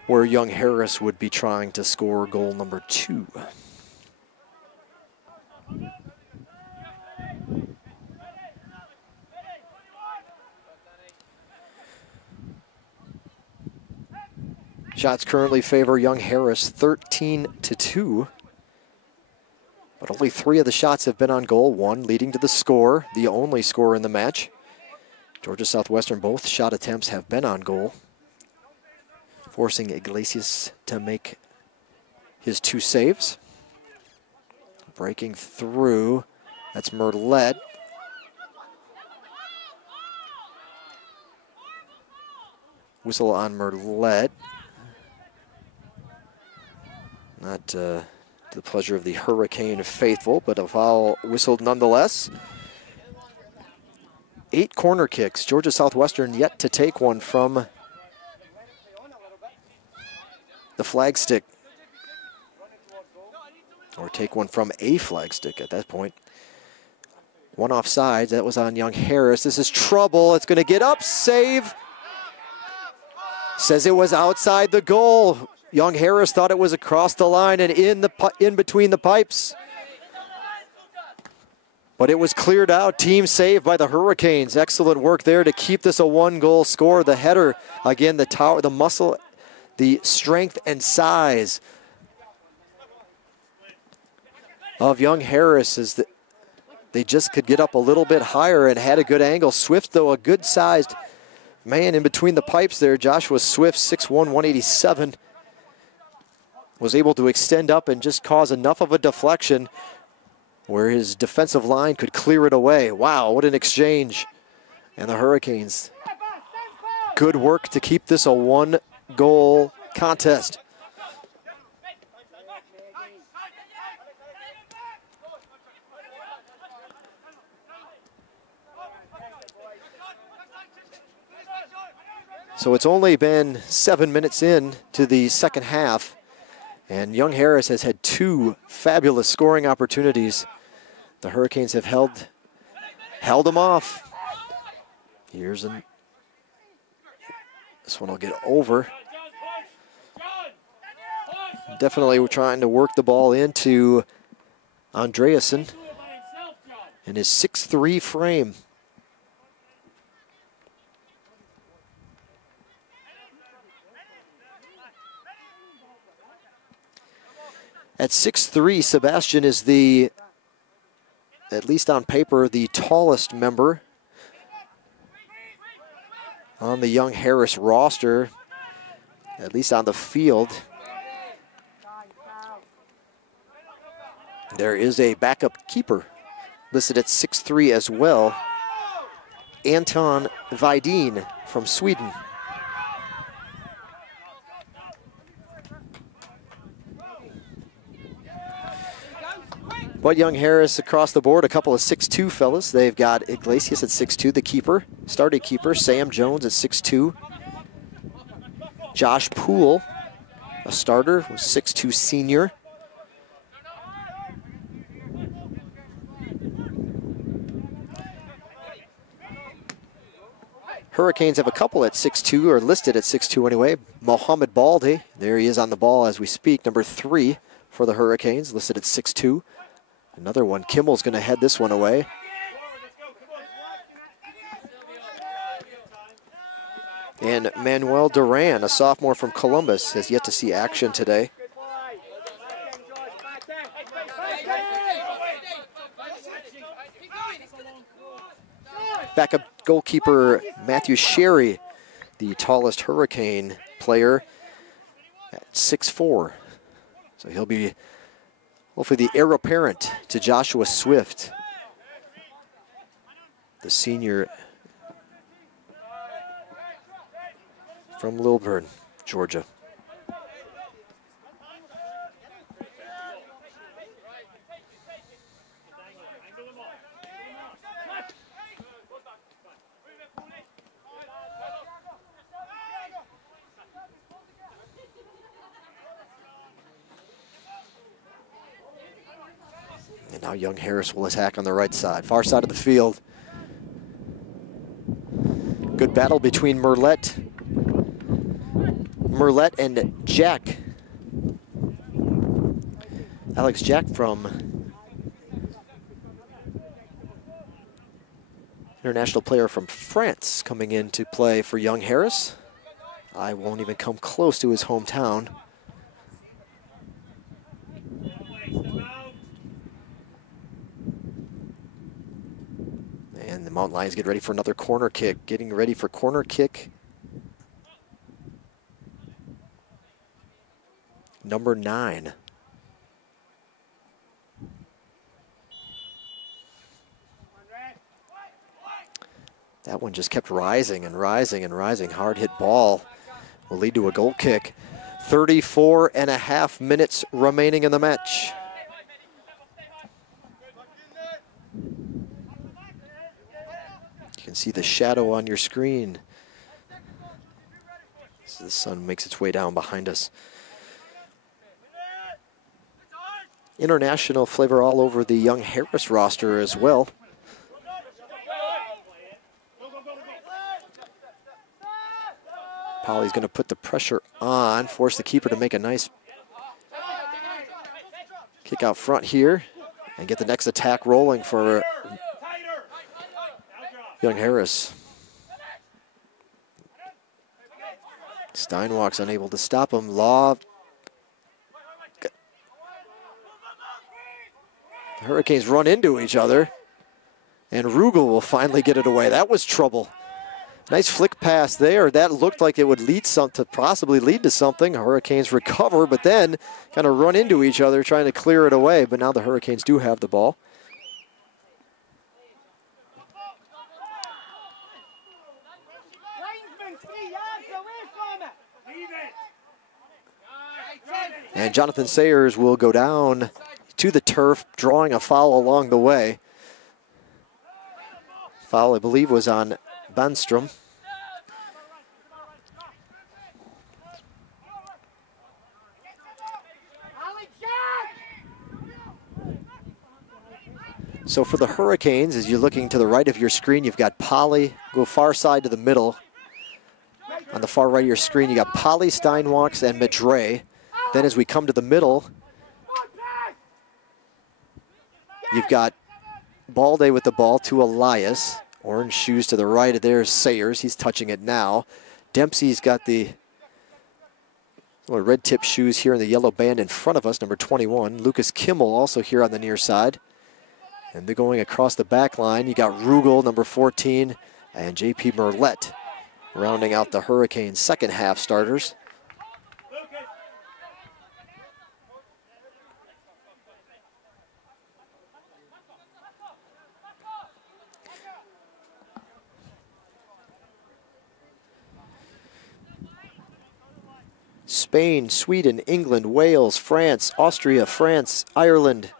where Young Harris would be trying to score goal number 2. Shots currently favor Young Harris 13-2. But only 3 of the shots have been on goal, 1 leading to the score, the only score in the match. Georgia Southwestern, both shot attempts have been on goal, forcing Iglesias to make his 2 saves. Breaking through, that's Merlet. Whistle on Merlet. Not to the pleasure of the Hurricane faithful, but a foul whistled nonetheless. 8 corner kicks. Georgia Southwestern yet to take one from the flag stick. Or take one from a flag stick at that point. 1 offsides. That was on Young Harris. This is trouble. It's going to get up. Save. Says it was outside the goal. Young Harris thought it was across the line and in between the pipes. But it was cleared out. Team saved by the Hurricanes. Excellent work there to keep this a 1-goal score. The header, again, the tower, the muscle, the strength and size of Young Harris is that they just could get up a little bit higher and had a good angle. Swift, though, a good-sized man in between the pipes there. Joshua Swift, 6'1", 187, was able to extend up and just cause enough of a deflection where his defensive line could clear it away. Wow, what an exchange. And the Hurricanes, good work to keep this a 1-goal contest. So it's only been 7 minutes in to the second half, and Young Harris has had 2 fabulous scoring opportunities. The Hurricanes have held them off. This one will get over. Definitely we're trying to work the ball into Andreasen in his 6'3" frame. At 6'3", Sebastian is at least on paper, the tallest member on the Young Harris roster, at least on the field. There is a backup keeper listed at 6'3" as well, Anton Vidin from Sweden. But Young Harris across the board, a couple of 6'2" fellas. They've got Iglesias at 6'2", the keeper, starting keeper, Sam Jones at 6'2". Josh Poole, a starter, was 6'2" senior. Hurricanes have a couple at 6'2", or listed at 6'2" anyway. Mohamed Balde, there he is on the ball as we speak, number 3 for the Hurricanes, listed at 6'2". Another one, Kimmel's going to head this one away. And Manuel Duran, a sophomore from Columbus, has yet to see action today. Backup goalkeeper Matthew Sherry, the tallest Hurricane player, at 6'4". So he'll be hopefully the heir apparent to Joshua Swift, the senior from Lilburn, Georgia. And now Young Harris will attack on the right side, far side of the field. Good battle between Merlet and Jack. Alex Jack from international player from France coming in to play for Young Harris. I won't even come close to his hometown. And the Mountain Lions get ready for another corner kick. Getting ready for corner kick number 9. That one just kept rising and rising and rising. Hard hit ball will lead to a goal kick. 34.5 minutes remaining in the match. You can see the shadow on your screen as the sun makes its way down behind us. International flavor all over the young Harris roster as well. Polly's going to put the pressure on, force the keeper to make a nice kick out front here and get the next attack rolling for young Harris. Steinwalk's unable to stop him. Law. The Hurricanes run into each other, and Rugel will finally get it away. That was trouble. Nice flick pass there. That looked like it would lead to possibly lead to something. Hurricanes recover, but then kind of run into each other trying to clear it away. But now the Hurricanes do have the ball. And Jonathan Sayers will go down to the turf, drawing a foul along the way. Foul, I believe, was on Banstrom. So for the Hurricanes, as you're looking to the right of your screen, you've got Polly, go far side to the middle. On the far right of your screen, you got Polly, Steinwalks, and Madre. Then as we come to the middle, you've got Balde with the ball to Elias. Orange shoes to the right. There's Sayers. He's touching it now. Dempsey's got the red tip shoes here in the yellow band in front of us, number 21. Lucas Kimmel also here on the near side. And they're going across the back line. You got Rugel, number 14, and J.P. Merlette rounding out the Hurricanes' second half starters. Spain, Sweden, England, Wales, France, Austria, France, Ireland,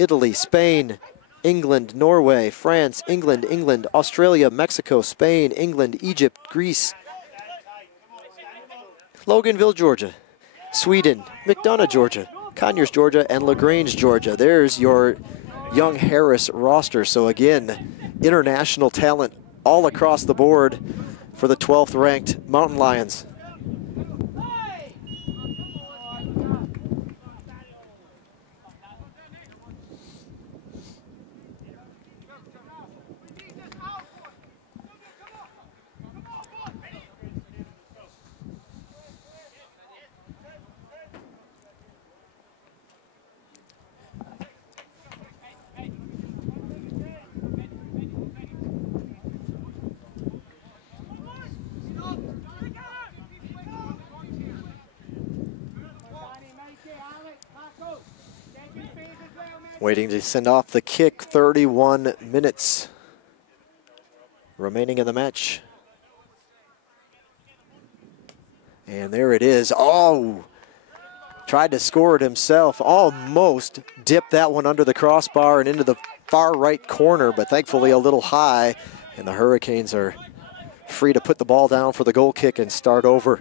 Italy, Spain, England, Norway, France, England, Australia, Mexico, Spain, England, Egypt, Greece, Loganville, Georgia, Sweden, McDonough, Georgia, Conyers, Georgia, and LaGrange, Georgia. There's your young Harris roster. So again, international talent all across the board for the 12th ranked Mountain Lions. Waiting to send off the kick, 31 minutes remaining in the match. And there it is. Oh, tried to score it himself. Almost dipped that one under the crossbar and into the far right corner, but thankfully a little high. And the Hurricanes are free to put the ball down for the goal kick and start over.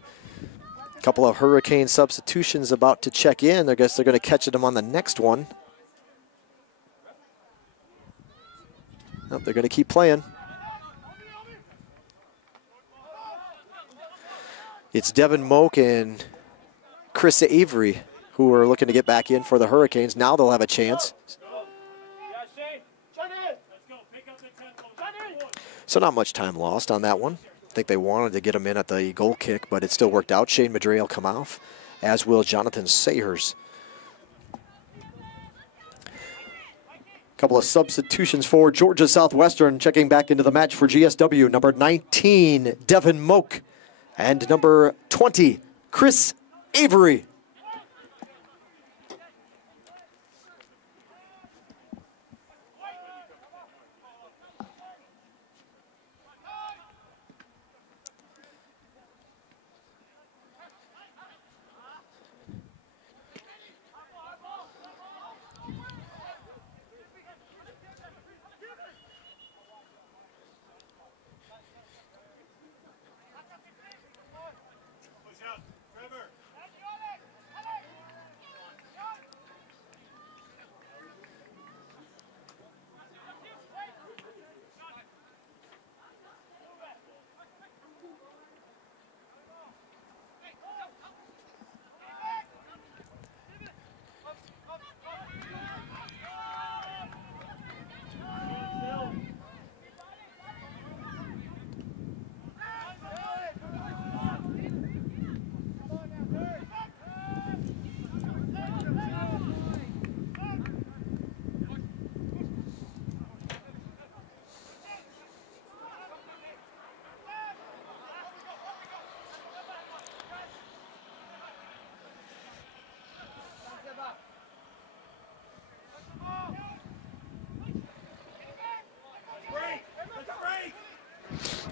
A couple of Hurricane substitutions about to check in. I guess they're going to catch them on the next one. Nope, they're going to keep playing. It's Devin Moak and Chris Avery who are looking to get back in for the Hurricanes. Now they'll have a chance. So not much time lost on that one. I think they wanted to get him in at the goal kick, but it still worked out. Shane Madre will come off, as will Jonathan Sayers. Couple of substitutions for Georgia Southwestern. Checking back into the match for GSW. Number 19, Devin Moak. And number 20, Chris Avery.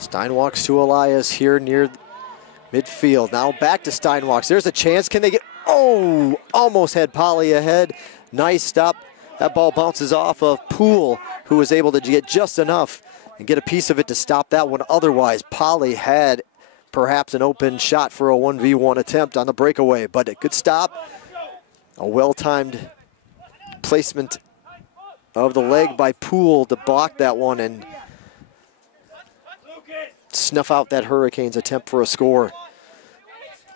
Steinwalks to Elias here near midfield. Now back to Steinwalks. There's a chance. Can they get, oh, almost had Polly ahead. Nice stop. That ball bounces off of Poole, who was able to get just enough and get a piece of it to stop that one. Otherwise, Polly had perhaps an open shot for a 1v1 attempt on the breakaway, but a good stop. A well-timed placement of the leg by Poole to block that one and snuff out that Hurricanes attempt for a score.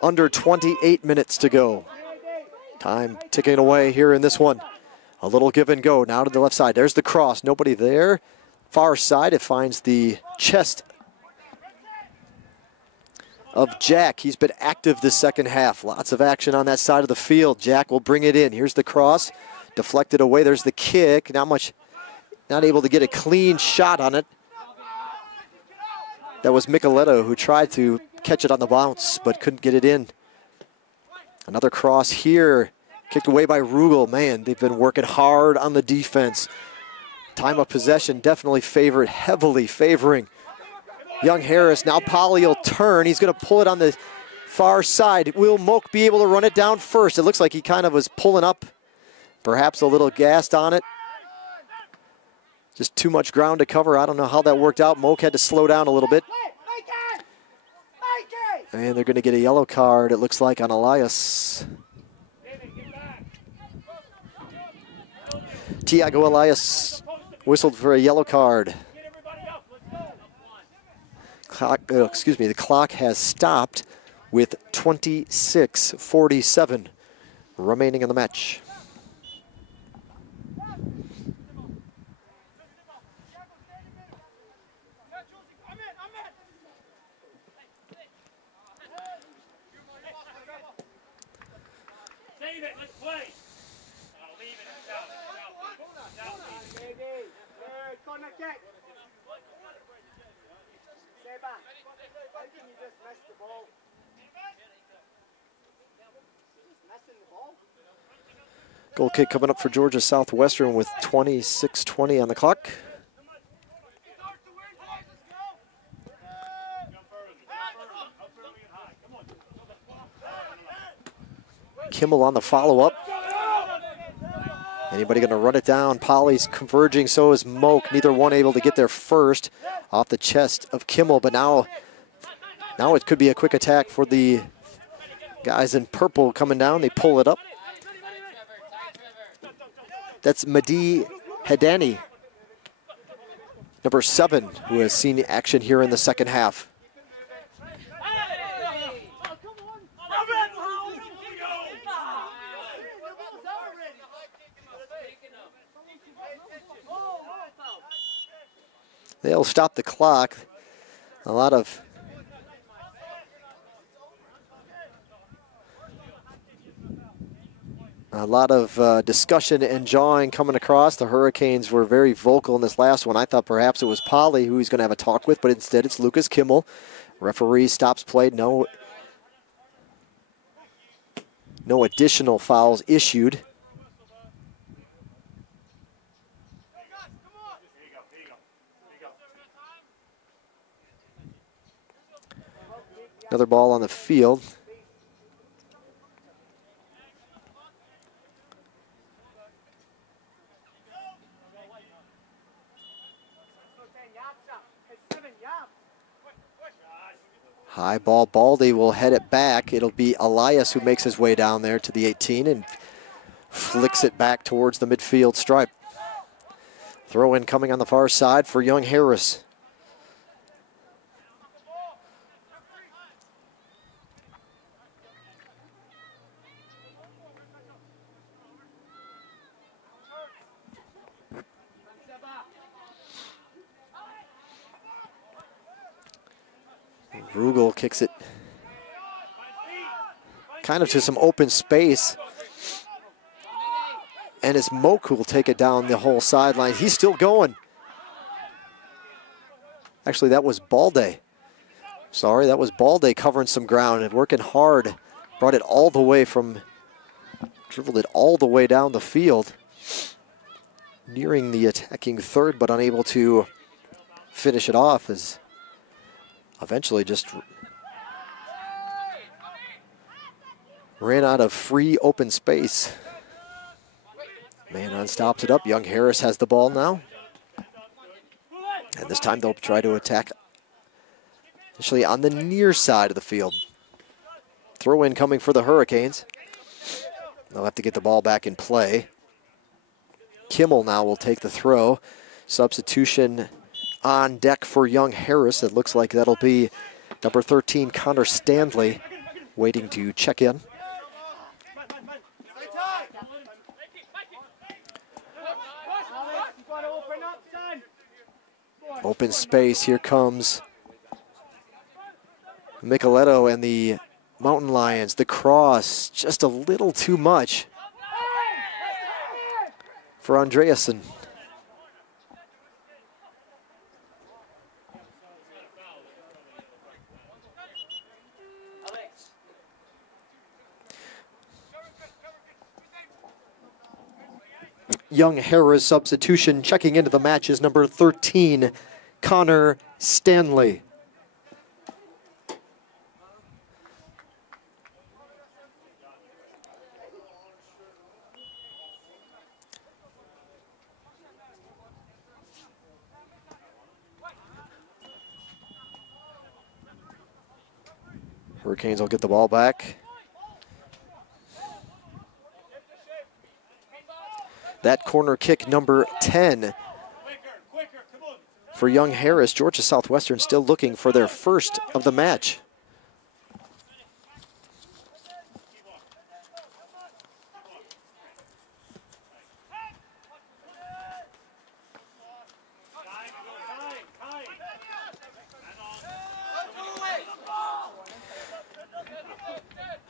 Under 28 minutes to go. Time ticking away here in this one. A little give and go now to the left side. There's the cross, nobody there. Far side, it finds the chest of Jack. He's been active this second half. Lots of action on that side of the field. Jack will bring it in. Here's the cross, deflected away. There's the kick. Not able to get a clean shot on it. That was Micheletto who tried to catch it on the bounce, but couldn't get it in. Another cross here, kicked away by Rugel. Man, they've been working hard on the defense. Time of possession definitely heavily favoring Young Harris. Now Polly will turn. He's going to pull it on the far side. Will Moak be able to run it down first? It looks like he kind of was pulling up, perhaps a little gassed on it. Just too much ground to cover. I don't know how that worked out. Moak had to slow down a little bit. And they're going to get a yellow card, it looks like, on Elias. Tiago Elias whistled for a yellow card. The clock has stopped with 26:47 remaining in the match. Goal kick coming up for Georgia Southwestern with 26:20 on the clock. Kimmel on the follow-up. Anybody going to run it down? Polly's converging, so is Moak. Neither one able to get there first off the chest of Kimmel, but now it could be a quick attack for the guys in purple coming down. They pull it up. That's Madi Hedani, number 7, who has seen action here in the second half. They'll stop the clock. A lot of discussion and jawing coming across. The Hurricanes were very vocal in this last one. I thought perhaps it was Polly who he's going to have a talk with, but instead it's Lucas Kimmel. Referee stops play. No additional fouls issued. Another ball on the field. High ball, Baldy will head it back. It'll be Elias who makes his way down there to the 18 and flicks it back towards the midfield stripe. Throw in coming on the far side for Young Harris. Rugel kicks it kind of to some open space. And it's Moak who will take it down the whole sideline. He's still going. Actually, that was Balde. Sorry, that was Balde covering some ground and working hard. Brought it all the way dribbled it all the way down the field. Nearing the attacking third, but unable to finish it off as eventually just ran out of free open space. Man stops it up. Young Harris has the ball now. And this time they'll try to attack initially on the near side of the field. Throw in coming for the Hurricanes. They'll have to get the ball back in play. Kimmel now will take the throw. Substitution on deck for Young Harris. It looks like that'll be number 13, Connor Stanley, waiting to check in. Open space, here comes Micheletto and the Mountain Lions. The cross, just a little too much for Andreasen. Young Harris substitution. Checking into the match is number 13, Connor Stanley. Hurricanes will get the ball back. That corner kick, number 10 for Young Harris. Georgia Southwestern still looking for their first of the match.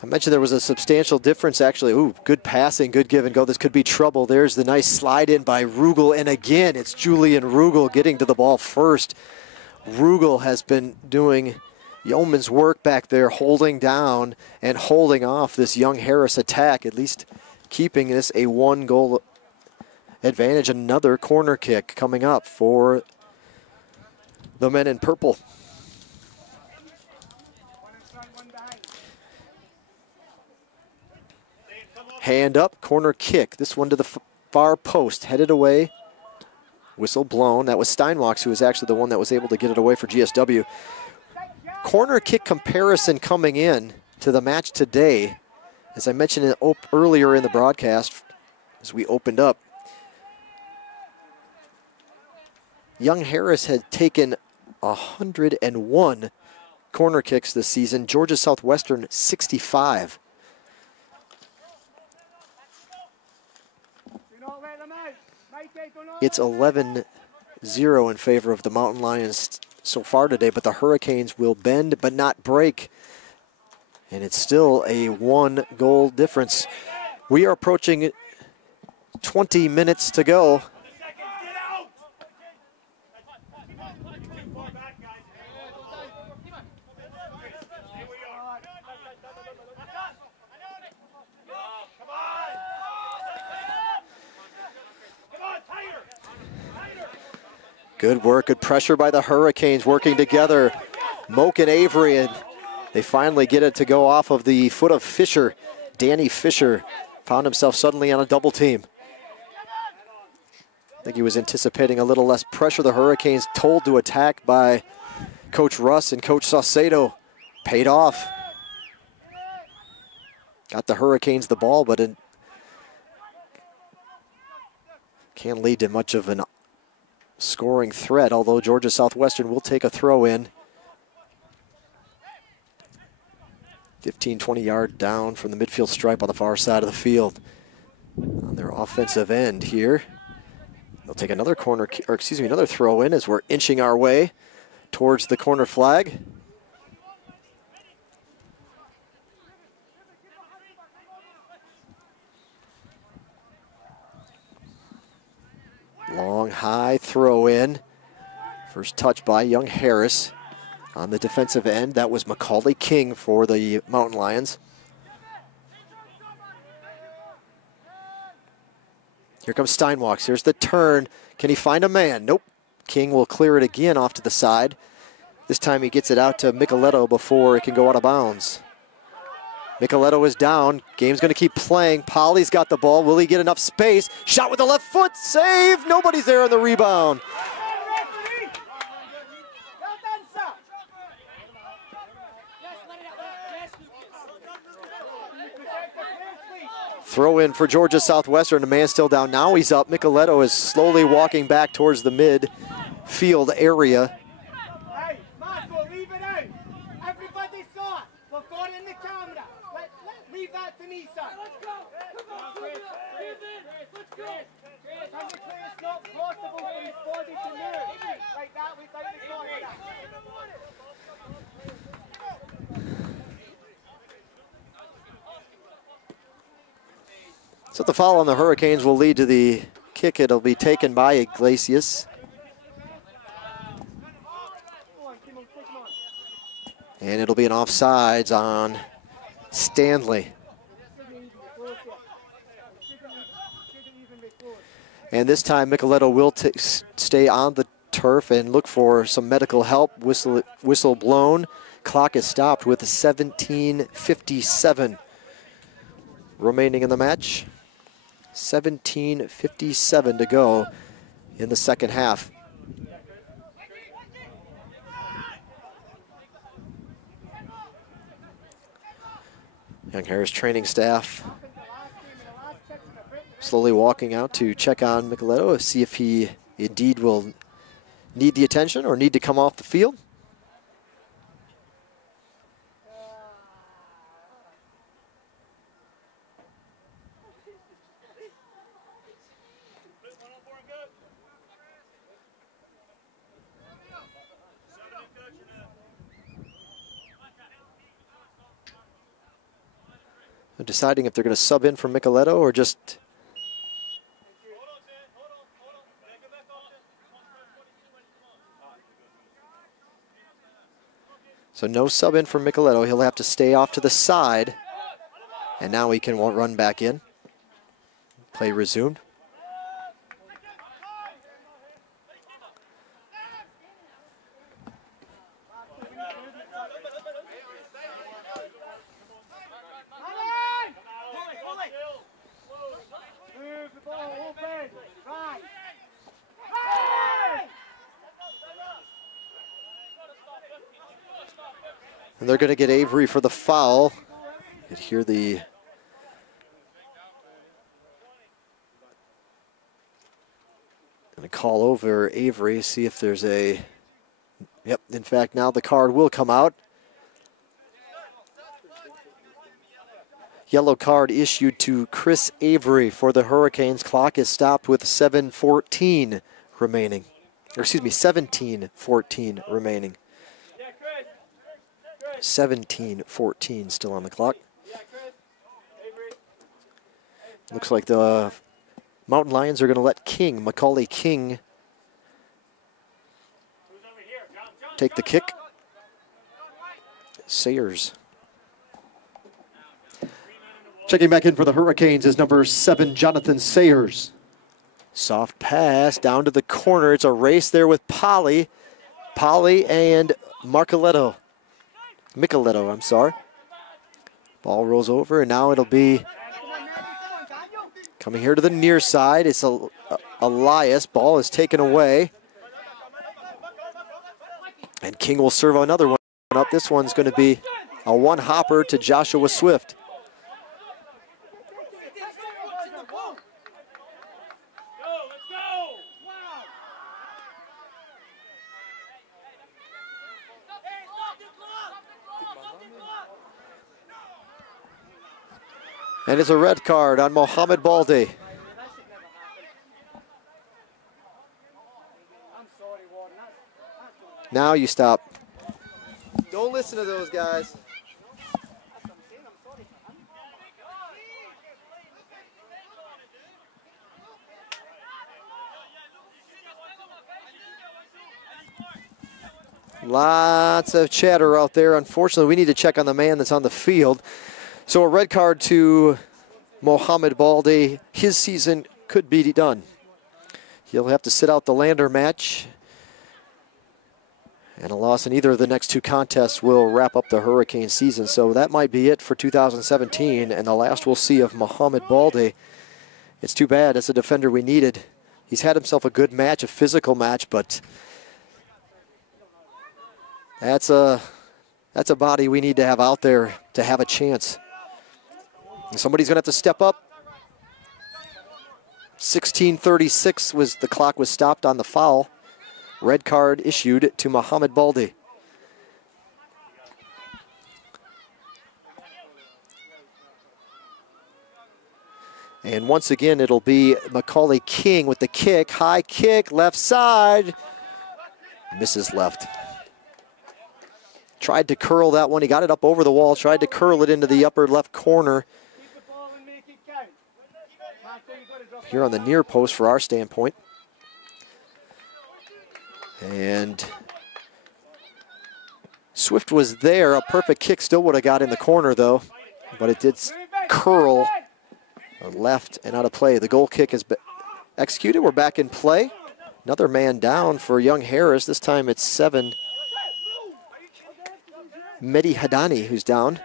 I mentioned there was a substantial difference, actually. Ooh, good passing, good give and go. This could be trouble. There's the nice slide in by Rugel, and again, it's Julian Rugel getting to the ball first. Rugel has been doing yeoman's work back there, holding down and holding off this Young Harris attack, at least keeping this a one-goal advantage. Another corner kick coming up for the men in purple. Hand up, corner kick. This one to the far post, headed away. Whistle blown. That was Steinwachs, who was actually the one that was able to get it away for GSW. Corner kick comparison coming in to the match today. As I mentioned earlier in the broadcast, as we opened up, Young Harris had taken 101 corner kicks this season. Georgia Southwestern, 65. It's 11-0 in favor of the Mountain Lions so far today, but the Hurricanes will bend but not break. And it's still a one-goal difference. We are approaching 20 minutes to go. Good work, good pressure by the Hurricanes working together. Moak and Avery, and they finally get it to go off of the foot of Fisher. Danny Fisher found himself suddenly on a double team. I think he was anticipating a little less pressure. The Hurricanes told to attack by Coach Russ and Coach Saucedo. Paid off. Got the Hurricanes the ball, but it can't lead to much of an scoring threat, although Georgia Southwestern will take a throw in. 15, 20-yard down from the midfield stripe on the far side of the field. On their offensive end here. They'll take another another throw in as we're inching our way towards the corner flag. Long, high throw in. First touch by Young Harris on the defensive end. That was Macaulay King for the Mountain Lions. Here comes Steinwachs. Here's the turn. Can he find a man? Nope. King will clear it again off to the side. This time he gets it out to Micheletto before it can go out of bounds. Micheletto is down. Game's going to keep playing. Polly's got the ball. Will he get enough space? Shot with the left foot. Save. Nobody's there on the rebound. Throw in for Georgia Southwestern. The man still down. Now he's up. Micheletto is slowly walking back towards the midfield area. Hey, Marco, leave it out. Everybody saw it. We've got it in the camera. Leave that to me, son. Let's go. Let's go. Technically, it's not possible for his body to move like that without the contact. So the foul on the Hurricanes will lead to the kick. It'll be taken by Iglesias. And it'll be an offsides on Stanley. And this time Micheletto will stay on the turf and look for some medical help. Whistle blown. Clock is stopped with 17:57 remaining in the match. 17:57 to go in the second half. Young Harris training staff slowly walking out to check on Micheletto, see if he indeed will need the attention or need to come off the field. Deciding if they're going to sub in for Micheletto or just so no sub in for Micheletto. He'll have to stay off to the side, and now he can run back in. Play resumed. And they're going to get Avery for the foul. You could hear the going to call over Avery, see if there's a, yep, in fact, now the card will come out. Yellow card issued to Chris Avery for the Hurricanes. Clock is stopped with 7:14 remaining. Or excuse me, 17:14 remaining. 17:14 still on the clock. Looks like the Mountain Lions are going to let Macaulay King, take the kick. Sayers. Checking back in for the Hurricanes is number 7, Jonathan Sayers. Soft pass down to the corner. It's a race there with Polly and Micheletto, I'm sorry. Ball rolls over, and now it'll be coming here to the near side. It's Elias. Ball is taken away. And King will serve another one up. This one's going to be a one-hopper to Joshua Swift. And it's a red card on Mohamed Baldi. Now you stop. Don't listen to those guys. Lots of chatter out there. Unfortunately, we need to check on the man that's on the field. So a red card to Mohamed Baldi. His season could be done. He'll have to sit out the Lander match. And a loss in either of the next two contests will wrap up the Hurricane season. So that might be it for 2017, and the last we'll see of Mohamed Balde. It's too bad. That's a defender we needed. He's had himself a good match, a physical match, but that's a body we need to have out there to have a chance. And somebody's going to have to step up. 16:36 was the clock was stopped on the foul. Red card issued to Mohamed Balde. And once again, it'll be Macaulay King with the kick. High kick, left side. Misses left. Tried to curl that one. He got it up over the wall. Tried to curl it into the upper left corner. Here on the near post for our standpoint. And Swift was there. A perfect kick still would have got in the corner, though. But it did curl left and out of play. The goal kick has been executed. We're back in play. Another man down for Young Harris. This time it's 7. Mehdi Hadani who's down.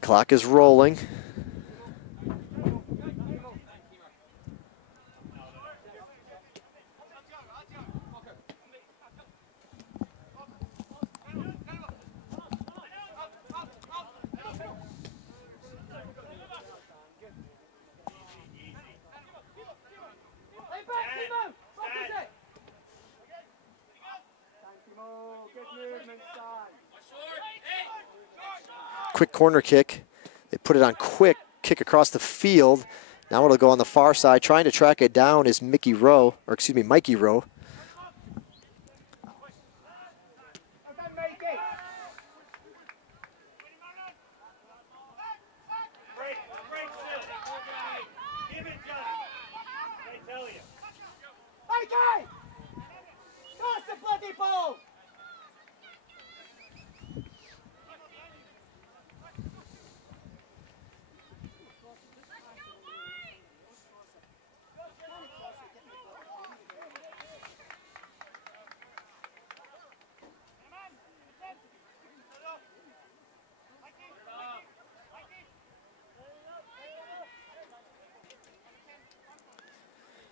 Clock is rolling. Quick corner kick. They put it on quick, kick across the field. Now it'll go on the far side. Trying to track it down is Mikey Rowe.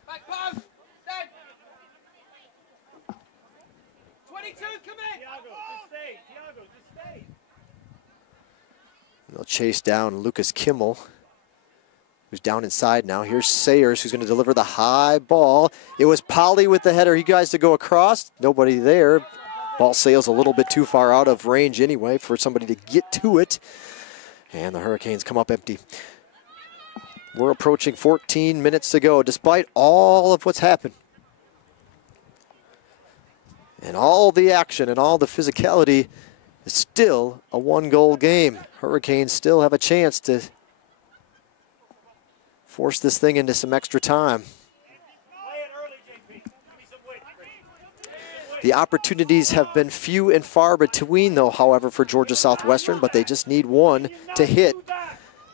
Back post! Stand! 22, come in! Tiago, just stay. Tiago, just stay. They'll chase down Lucas Kimmel, who's down inside now. Here's Sayers, who's going to deliver the high ball. It was Polly with the header. You guys to go across. Nobody there. Ball sails a little bit too far out of range anyway for somebody to get to it. And the Hurricanes come up empty. We're approaching 14 minutes to go, despite all of what's happened. And all the action and all the physicality, it's still a one-goal game. Hurricanes still have a chance to force this thing into some extra time. The opportunities have been few and far between, though, however, for Georgia Southwestern, but they just need one to hit.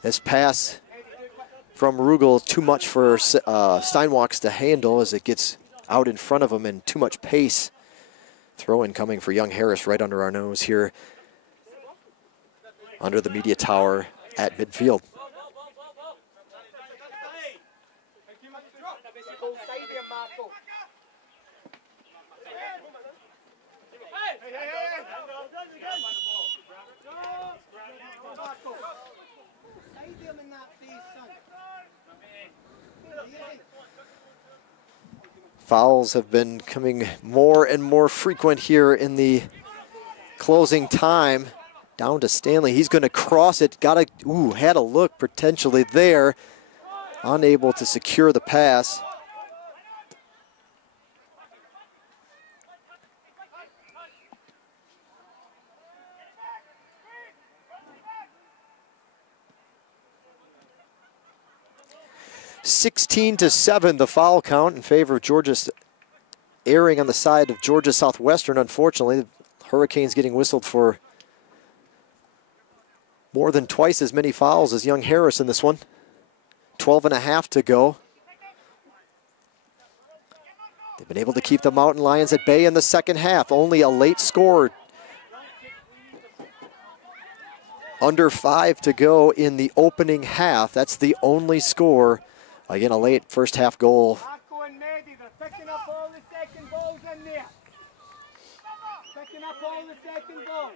This pass from Rugel, too much for Steinwachs to handle as it gets out in front of him, and too much pace. Throw-in coming for Young Harris right under our nose here, under the media tower at midfield. Fouls have been coming more and more frequent here in the closing time. Down to Stanley. He's going to cross it. Had a look potentially there. Unable to secure the pass. (16-7) the foul count in favor of Georgia, erring on the side of Georgia Southwestern. Unfortunately, the Hurricanes getting whistled for more than twice as many fouls as young Harris in this one. 12.5 to go. They've been able to keep the Mountain Lions at bay in the second half. Only a late score. Under 5 to go in the opening half. That's the only score. Again, a late first half goal. Marco and Mehdi, they're picking up all the second balls in there. Picking up all the second balls.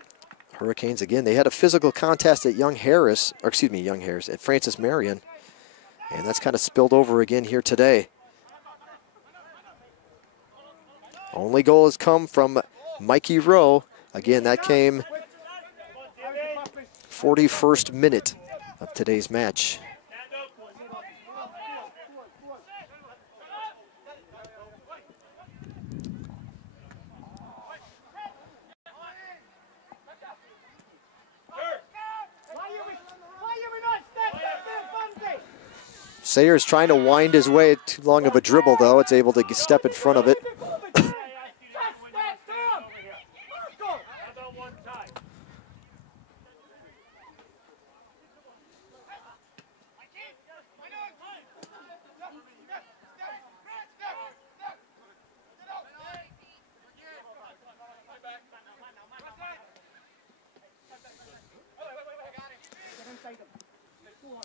Hurricanes again, they had a physical contest at at Francis Marion. And that's kind of spilled over again here today. Only goal has come from Mikey Rowe. Again, that came 41st minute of today's match. Sayers trying to wind his way. Too long of a dribble, though. It's able to step in front of it.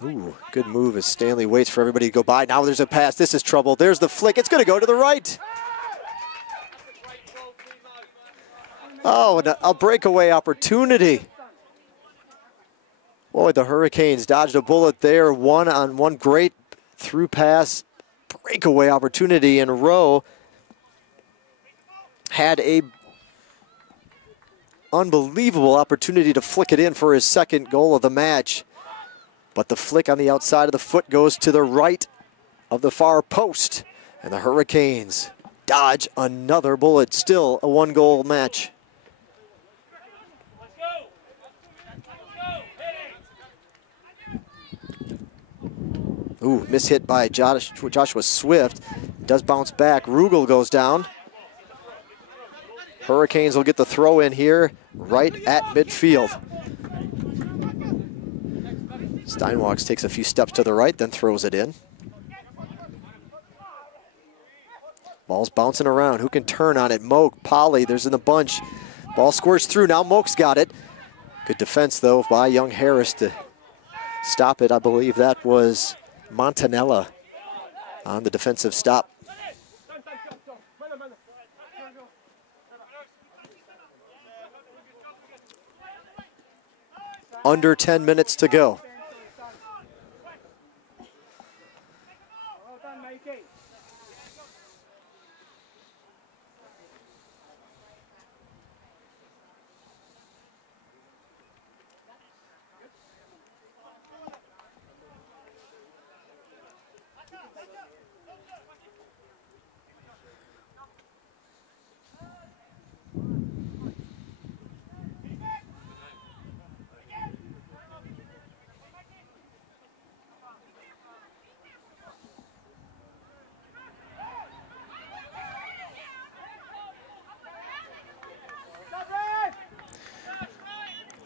Ooh, good move as Stanley waits for everybody to go by. Now there's a pass. This is trouble. There's the flick. It's going to go to the right. Oh, and a breakaway opportunity. Boy, the Hurricanes dodged a bullet there. One-on-one great through pass. Breakaway opportunity, and Rowe had a unbelievable opportunity to flick it in for his second goal of the match. But the flick on the outside of the foot goes to the right of the far post. And the Hurricanes dodge another bullet. Still a one-goal match. Ooh, mishit by Joshua Swift. Does bounce back. Rugel goes down. Hurricanes will get the throw in here right at midfield. Steinwalks takes a few steps to the right, then throws it in. Ball's bouncing around. Who can turn on it? Moak, Polly, there's in the bunch. Ball squirts through. Now Moak's got it. Good defense, though, by young Harris to stop it. I believe that was Montanella on the defensive stop. Under 10 minutes to go.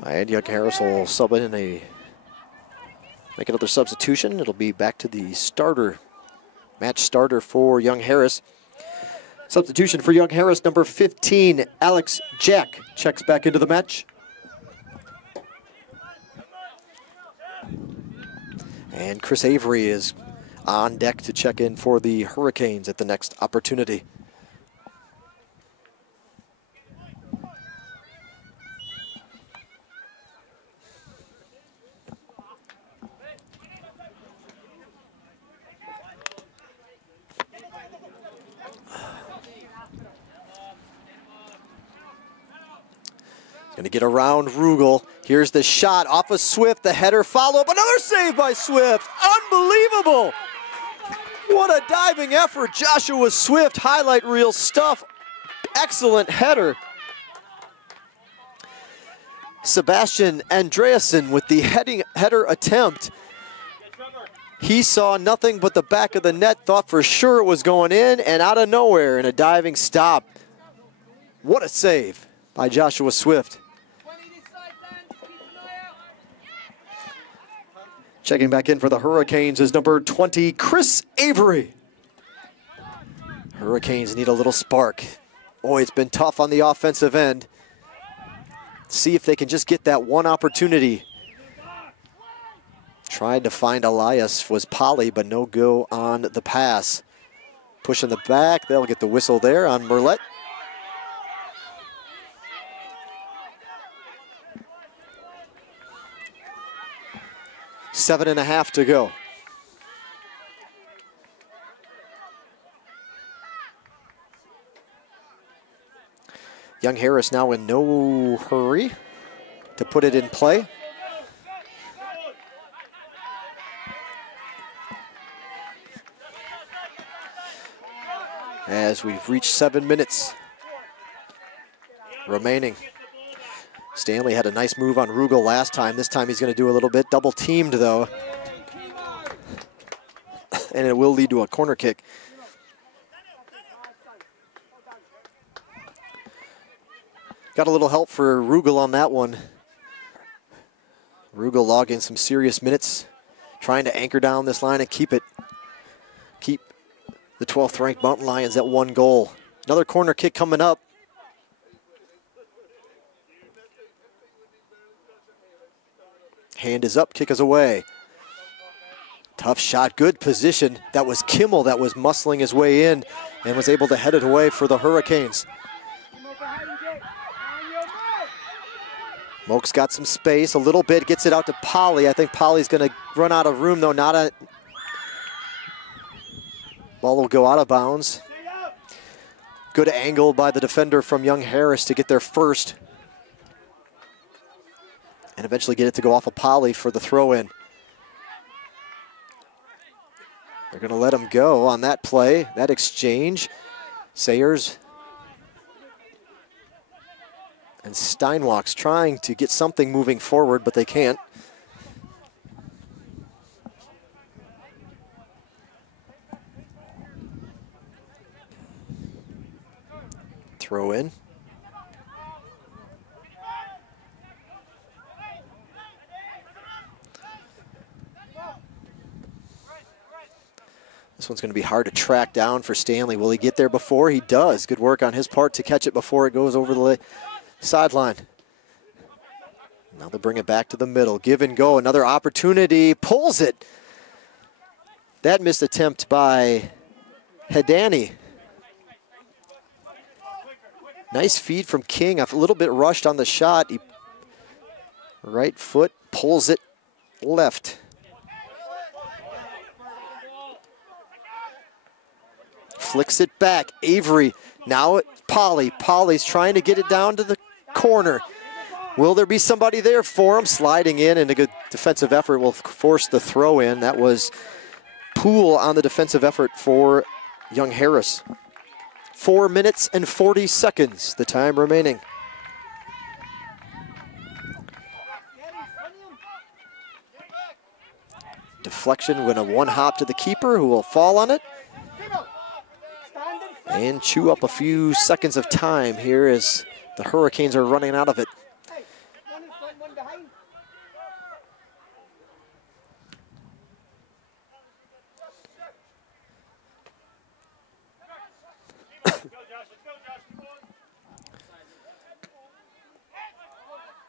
And young Harris will sub in make another substitution. It'll be back to the match starter for young Harris. Substitution for young Harris, number 15, Alex Jack, checks back into the match. And Chris Avery is on deck to check in for the Hurricanes at the next opportunity. Going to get around Rugel. Here's the shot off of Swift. The header follow-up. Another save by Swift. Unbelievable. What a diving effort. Joshua Swift, highlight reel stuff. Excellent header. Sebastian Andreasen with the header attempt. He saw nothing but the back of the net, thought for sure it was going in, and out of nowhere in a diving stop. What a save by Joshua Swift. Checking back in for the Hurricanes is number 20, Chris Avery. Hurricanes need a little spark. Boy, it's been tough on the offensive end. See if they can just get that one opportunity. Tried to find Elias, was Polly, but no go on the pass. Push in the back, they'll get the whistle there on Merlet. Seven and a half to go. Young Harris now in no hurry to put it in play. As we've reached 7 minutes remaining. Stanley had a nice move on Rugel last time. This time he's going to do a little bit. Double teamed though. And it will lead to a corner kick. Got a little help for Rugel on that one. Rugel logging some serious minutes, trying to anchor down this line and keep the 12th ranked Mountain Lions at 1 goal. Another corner kick coming up. Hand is up, kick is away. Tough shot, good position. That was Kimmel that was muscling his way in and was able to head it away for the Hurricanes. Moak's got some space a little bit, gets it out to Polly. I think Polly's going to run out of room though, ball will go out of bounds. Good angle by the defender from Young Harris to get there first. And eventually get it to go off of Polly for the throw-in. They're going to let him go on that play, that exchange. Sayers and Steinwach's trying to get something moving forward, but they can't. Throw in. This one's going to be hard to track down for Stanley. Will he get there before? He does. Good work on his part to catch it before it goes over the sideline. Now they'll bring it back to the middle. Give and go. Another opportunity. Pulls it. That missed attempt by Hedani. Nice feed from King. A little bit rushed on the shot. Right foot pulls it left. Flicks it back. Avery. Now it's Polly. Polly's trying to get it down to the corner. Will there be somebody there for him? Sliding in, and a good defensive effort will force the throw in. That was Poole on the defensive effort for Young Harris. 4 minutes and 40 seconds, the time remaining. Deflection with a one hop to the keeper, who will fall on it. And chew up a few seconds of time here as the Hurricanes are running out of it.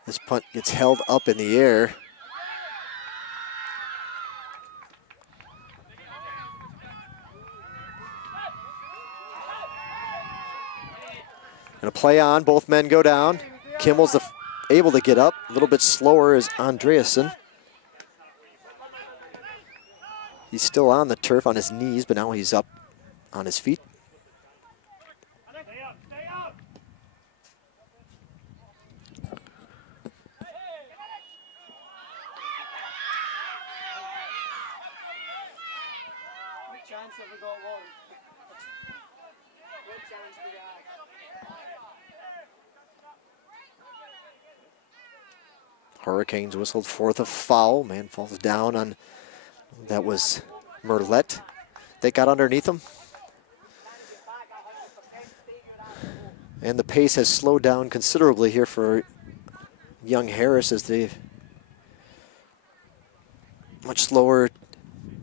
This punt gets held up in the air. And a play on, both men go down. Kimmel's able to get up. A little bit slower is Andreasen. He's still on the turf on his knees, but now he's up on his feet. Hurricanes whistled forth a foul. Man falls down on, that was Merlet. They got underneath him. And the pace has slowed down considerably here for Young Harris as they much slower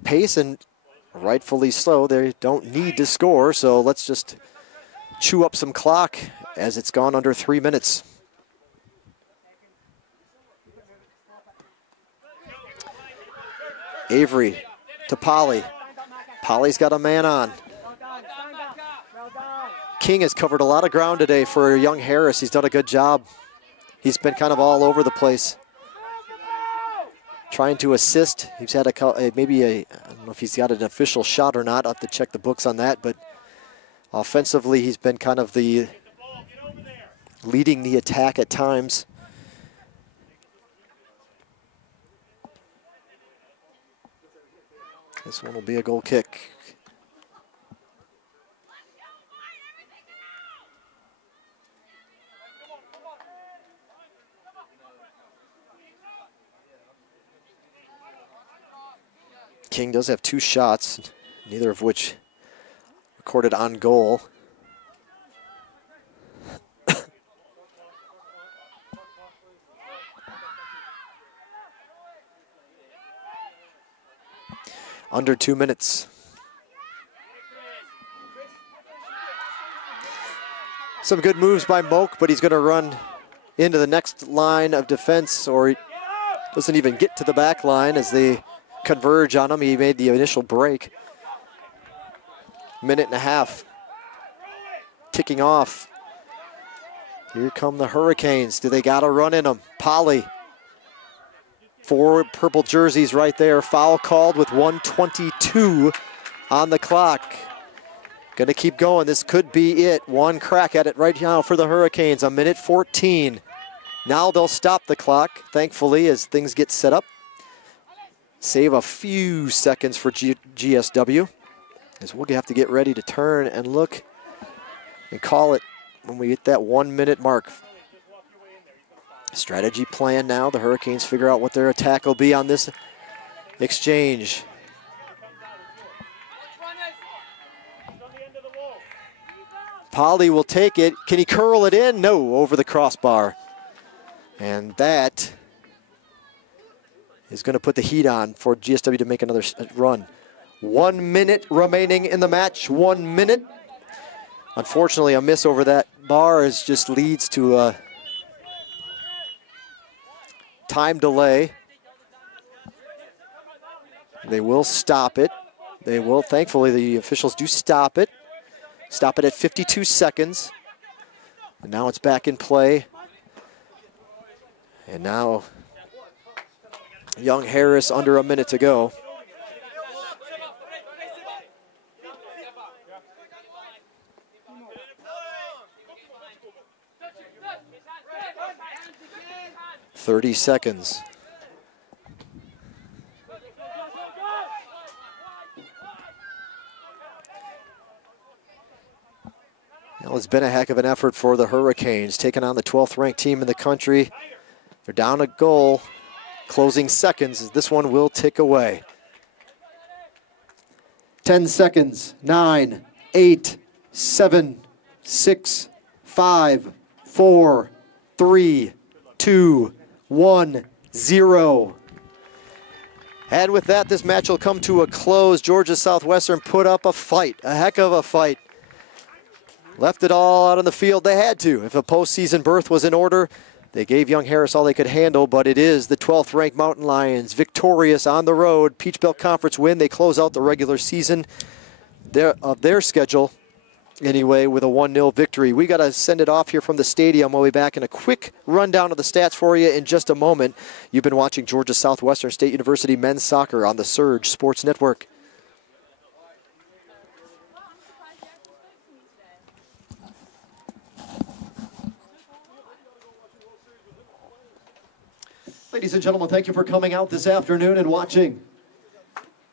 pace, and rightfully so. They don't need to score, so let's just chew up some clock as it's gone under 3 minutes. Avery to Polly. Polly's got a man on. King has covered a lot of ground today for young Harris. He's done a good job. He's been kind of all over the place, trying to assist. He's had maybe I don't know if he's got an official shot or not. I'll have to check the books on that, but offensively, he's been kind of the leading the attack at times. This one will be a goal kick. King does have 2 shots, neither of which recorded on goal. Under 2 minutes. Some good moves by Moak, but he's going to run into the next line of defense, or he doesn't even get to the back line as they converge on him. He made the initial break. Minute and a half ticking off. Here come the Hurricanes. Do they got a run in them? Polly. 4 purple jerseys right there. Foul called with 1:22 on the clock. Gonna keep going. This could be it. One crack at it right now for the Hurricanes. A minute 14. Now they'll stop the clock, thankfully, as things get set up. Save a few seconds for GSW, as we'll have to get ready to turn and look and call it when we hit that 1 minute mark. Strategy plan now. The Hurricanes figure out what their attack will be on this exchange. Polly will take it. Can he curl it in? No, over the crossbar. And that is going to put the heat on for GSW to make another run. 1 minute remaining in the match. 1 minute. Unfortunately, a miss over that bar just leads to a time delay. They will stop it. They will, thankfully, the officials do stop it. Stop it at 52 seconds. And now it's back in play. And now young Harris under a minute to go. "30 seconds. Well, it's been a heck of an effort for the Hurricanes, taking on the 12th ranked team in the country. They're down a goal. Closing seconds. This one will tick away. 10 seconds. 9, 8, 7, 6, 5, 4, 3, 2, 1, 0. And with that, this match will come to a close. Georgia Southwestern put up a fight, a heck of a fight. Left it all out on the field. They had to. If a postseason berth was in order, they gave young Harris all they could handle, but it is the 12th ranked Mountain Lions victorious on the road. Peach Belt Conference win. They close out the regular season of their schedule anyway with a 1-0 victory. We got to send it off here from the stadium. We'll be back in a quick rundown of the stats for you in just a moment. You've been watching Georgia Southwestern State University men's soccer on the Surge Sports Network. Ladies and gentlemen, thank you for coming out this afternoon and watching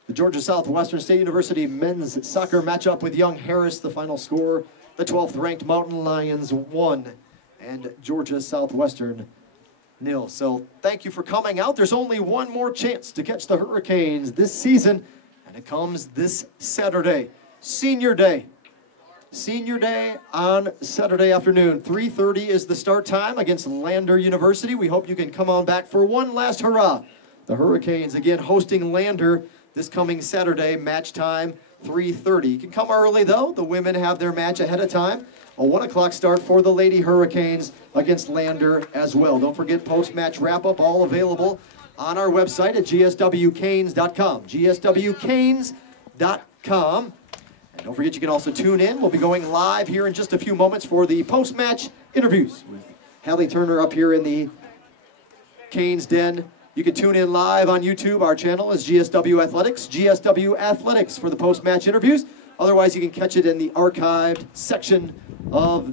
the Georgia Southwestern State University men's soccer matchup with young Harris. The final score, the 12th ranked Mountain Lions 1 and Georgia Southwestern 0. So thank you for coming out. There's only one more chance to catch the Hurricanes this season, and it comes this Saturday, Senior Day. Senior Day on Saturday afternoon. 3:30 is the start time against Lander University. We hope you can come on back for one last hurrah The Hurricanes, again, hosting Lander this coming Saturday, match time 3:30. You can come early, though. The women have their match ahead of time. A 1 o'clock start for the Lady Hurricanes against Lander as well. Don't forget post-match wrap-up, all available on our website at gswcanes.com. gswcanes.com. And don't forget, you can also tune in. We'll be going live here in just a few moments for the post-match interviews with Hallie Turner up here in the Canes Den. You can tune in live on YouTube. Our channel is GSW Athletics. GSW Athletics for the post-match interviews. Otherwise, you can catch it in the archived section of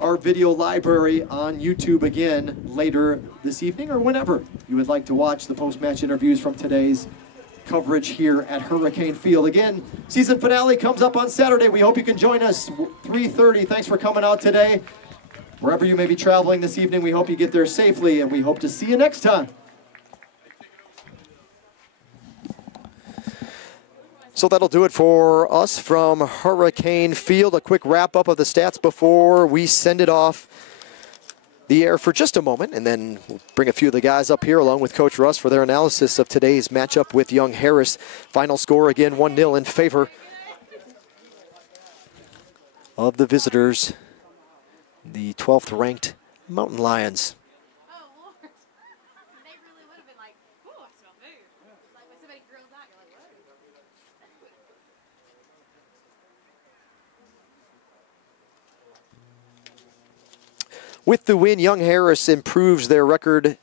our video library on YouTube again later this evening or whenever you would like to watch the post-match interviews from today's coverage here at Hurricane Field. Again, season finale comes up on Saturday. We hope you can join us 3:30. Thanks for coming out today. Wherever you may be traveling this evening, we hope you get there safely, and we hope to see you next time. So that'll do it for us from Hurricane Field. A quick wrap-up of the stats before we send it off the air for just a moment, and then we'll bring a few of the guys up here along with Coach Russ for their analysis of today's matchup with Young Harris. Final score again, 1-0 in favor of the visitors, the 12th ranked Mountain Lions. With the win, Young Harris improves their record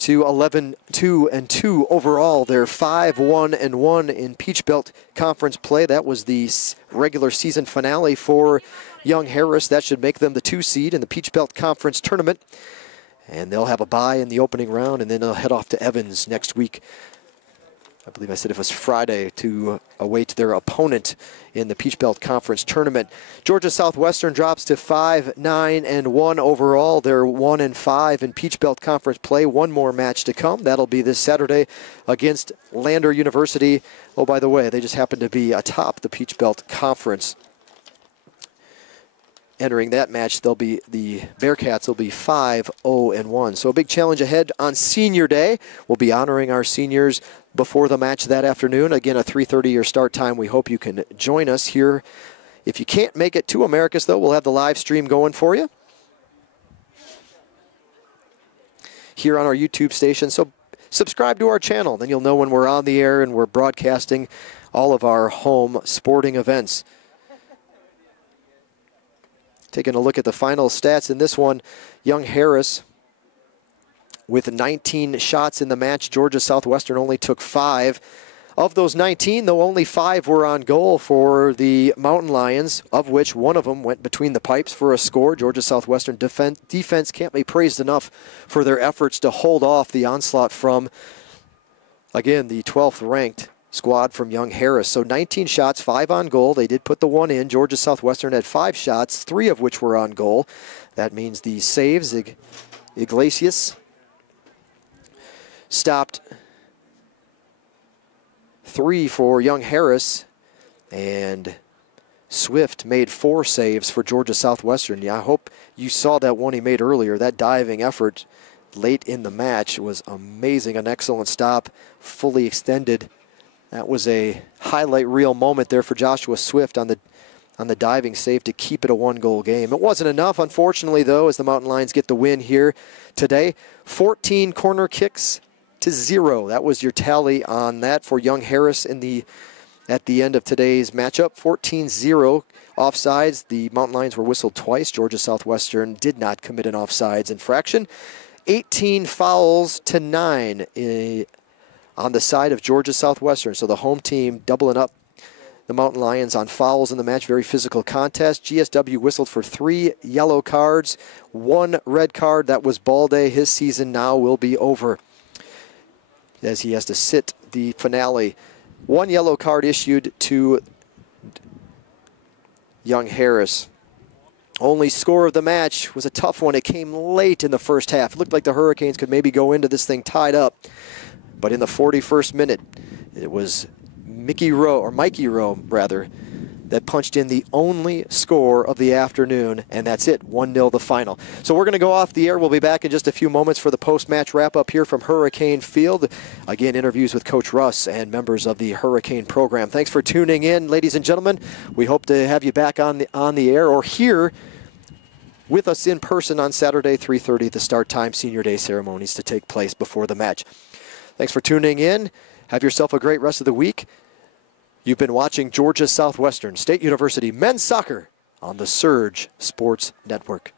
to 11-2-2 overall. They're 5-1-1 in Peach Belt Conference play. That was the regular season finale for Young Harris. That should make them the 2 seed in the Peach Belt Conference tournament. And they'll have a bye in the opening round, and then they'll head off to Evans next week. I believe I said it was Friday, to await their opponent in the Peach Belt Conference tournament. Georgia Southwestern drops to 5-9-1 overall. They're 1-5 in Peach Belt Conference play. One more match to come. That'll be this Saturday against Lander University. Oh, by the way, they just happen to be atop the Peach Belt Conference. Entering that match, they'll be the Bearcats will be 5-0-1. So a big challenge ahead on Senior Day. We'll be honoring our seniors before the match that afternoon. Again, a 3:30 your start time. We hope you can join us here. If you can't make it to Americus, though, we'll have the live stream going for you here on our YouTube station. So subscribe to our channel. Then you'll know when we're on the air and we're broadcasting all of our home sporting events. Taking a look at the final stats in this one, Young Harris with 19 shots in the match. Georgia Southwestern only took 5. Of those 19, though, only 5 were on goal for the Mountain Lions, of which one of them went between the pipes for a score. Georgia Southwestern defense can't be praised enough for their efforts to hold off the onslaught from, again, the 12th ranked squad from Young Harris. So 19 shots, 5 on goal. They did put the one in. Georgia Southwestern had 5 shots, 3 of which were on goal. That means the saves, Iglesias stopped 3 for Young Harris, and Swift made 4 saves for Georgia Southwestern. Yeah, I hope you saw that one he made earlier. That diving effort late in the match was amazing. An excellent stop, fully extended. That was a highlight reel moment there for Joshua Swift on the diving save to keep it a 1-goal game. It wasn't enough, unfortunately, though, as the Mountain Lions get the win here today. 14 corner kicks to 0. That was your tally on that for Young Harris at the end of today's matchup. 14-0 offsides. The Mountain Lions were whistled twice. Georgia Southwestern did not commit an offsides infraction. 18 fouls to 9 on the side of Georgia Southwestern. So the home team doubling up the Mountain Lions on fouls in the match. Very physical contest. GSW whistled for 3 yellow cards, 1 red card. That was Balde. His season now will be over as he has to sit the finale. 1 yellow card issued to Young Harris. Only score of the match was a tough one. It came late in the first half. It looked like the Hurricanes could maybe go into this thing tied up. But in the 41st minute, it was Mikey Rowe that punched in the only score of the afternoon, and that's it, 1-0 the final. So we're going to go off the air. We'll be back in just a few moments for the post-match wrap-up here from Hurricane Field. Again, interviews with Coach Russ and members of the Hurricane program. Thanks for tuning in, ladies and gentlemen. We hope to have you back on the air or here with us in person on Saturday, 3:30, the start time, Senior Day ceremonies to take place before the match. Thanks for tuning in. Have yourself a great rest of the week. You've been watching Georgia Southwestern State University men's soccer on the Surge Sports Network.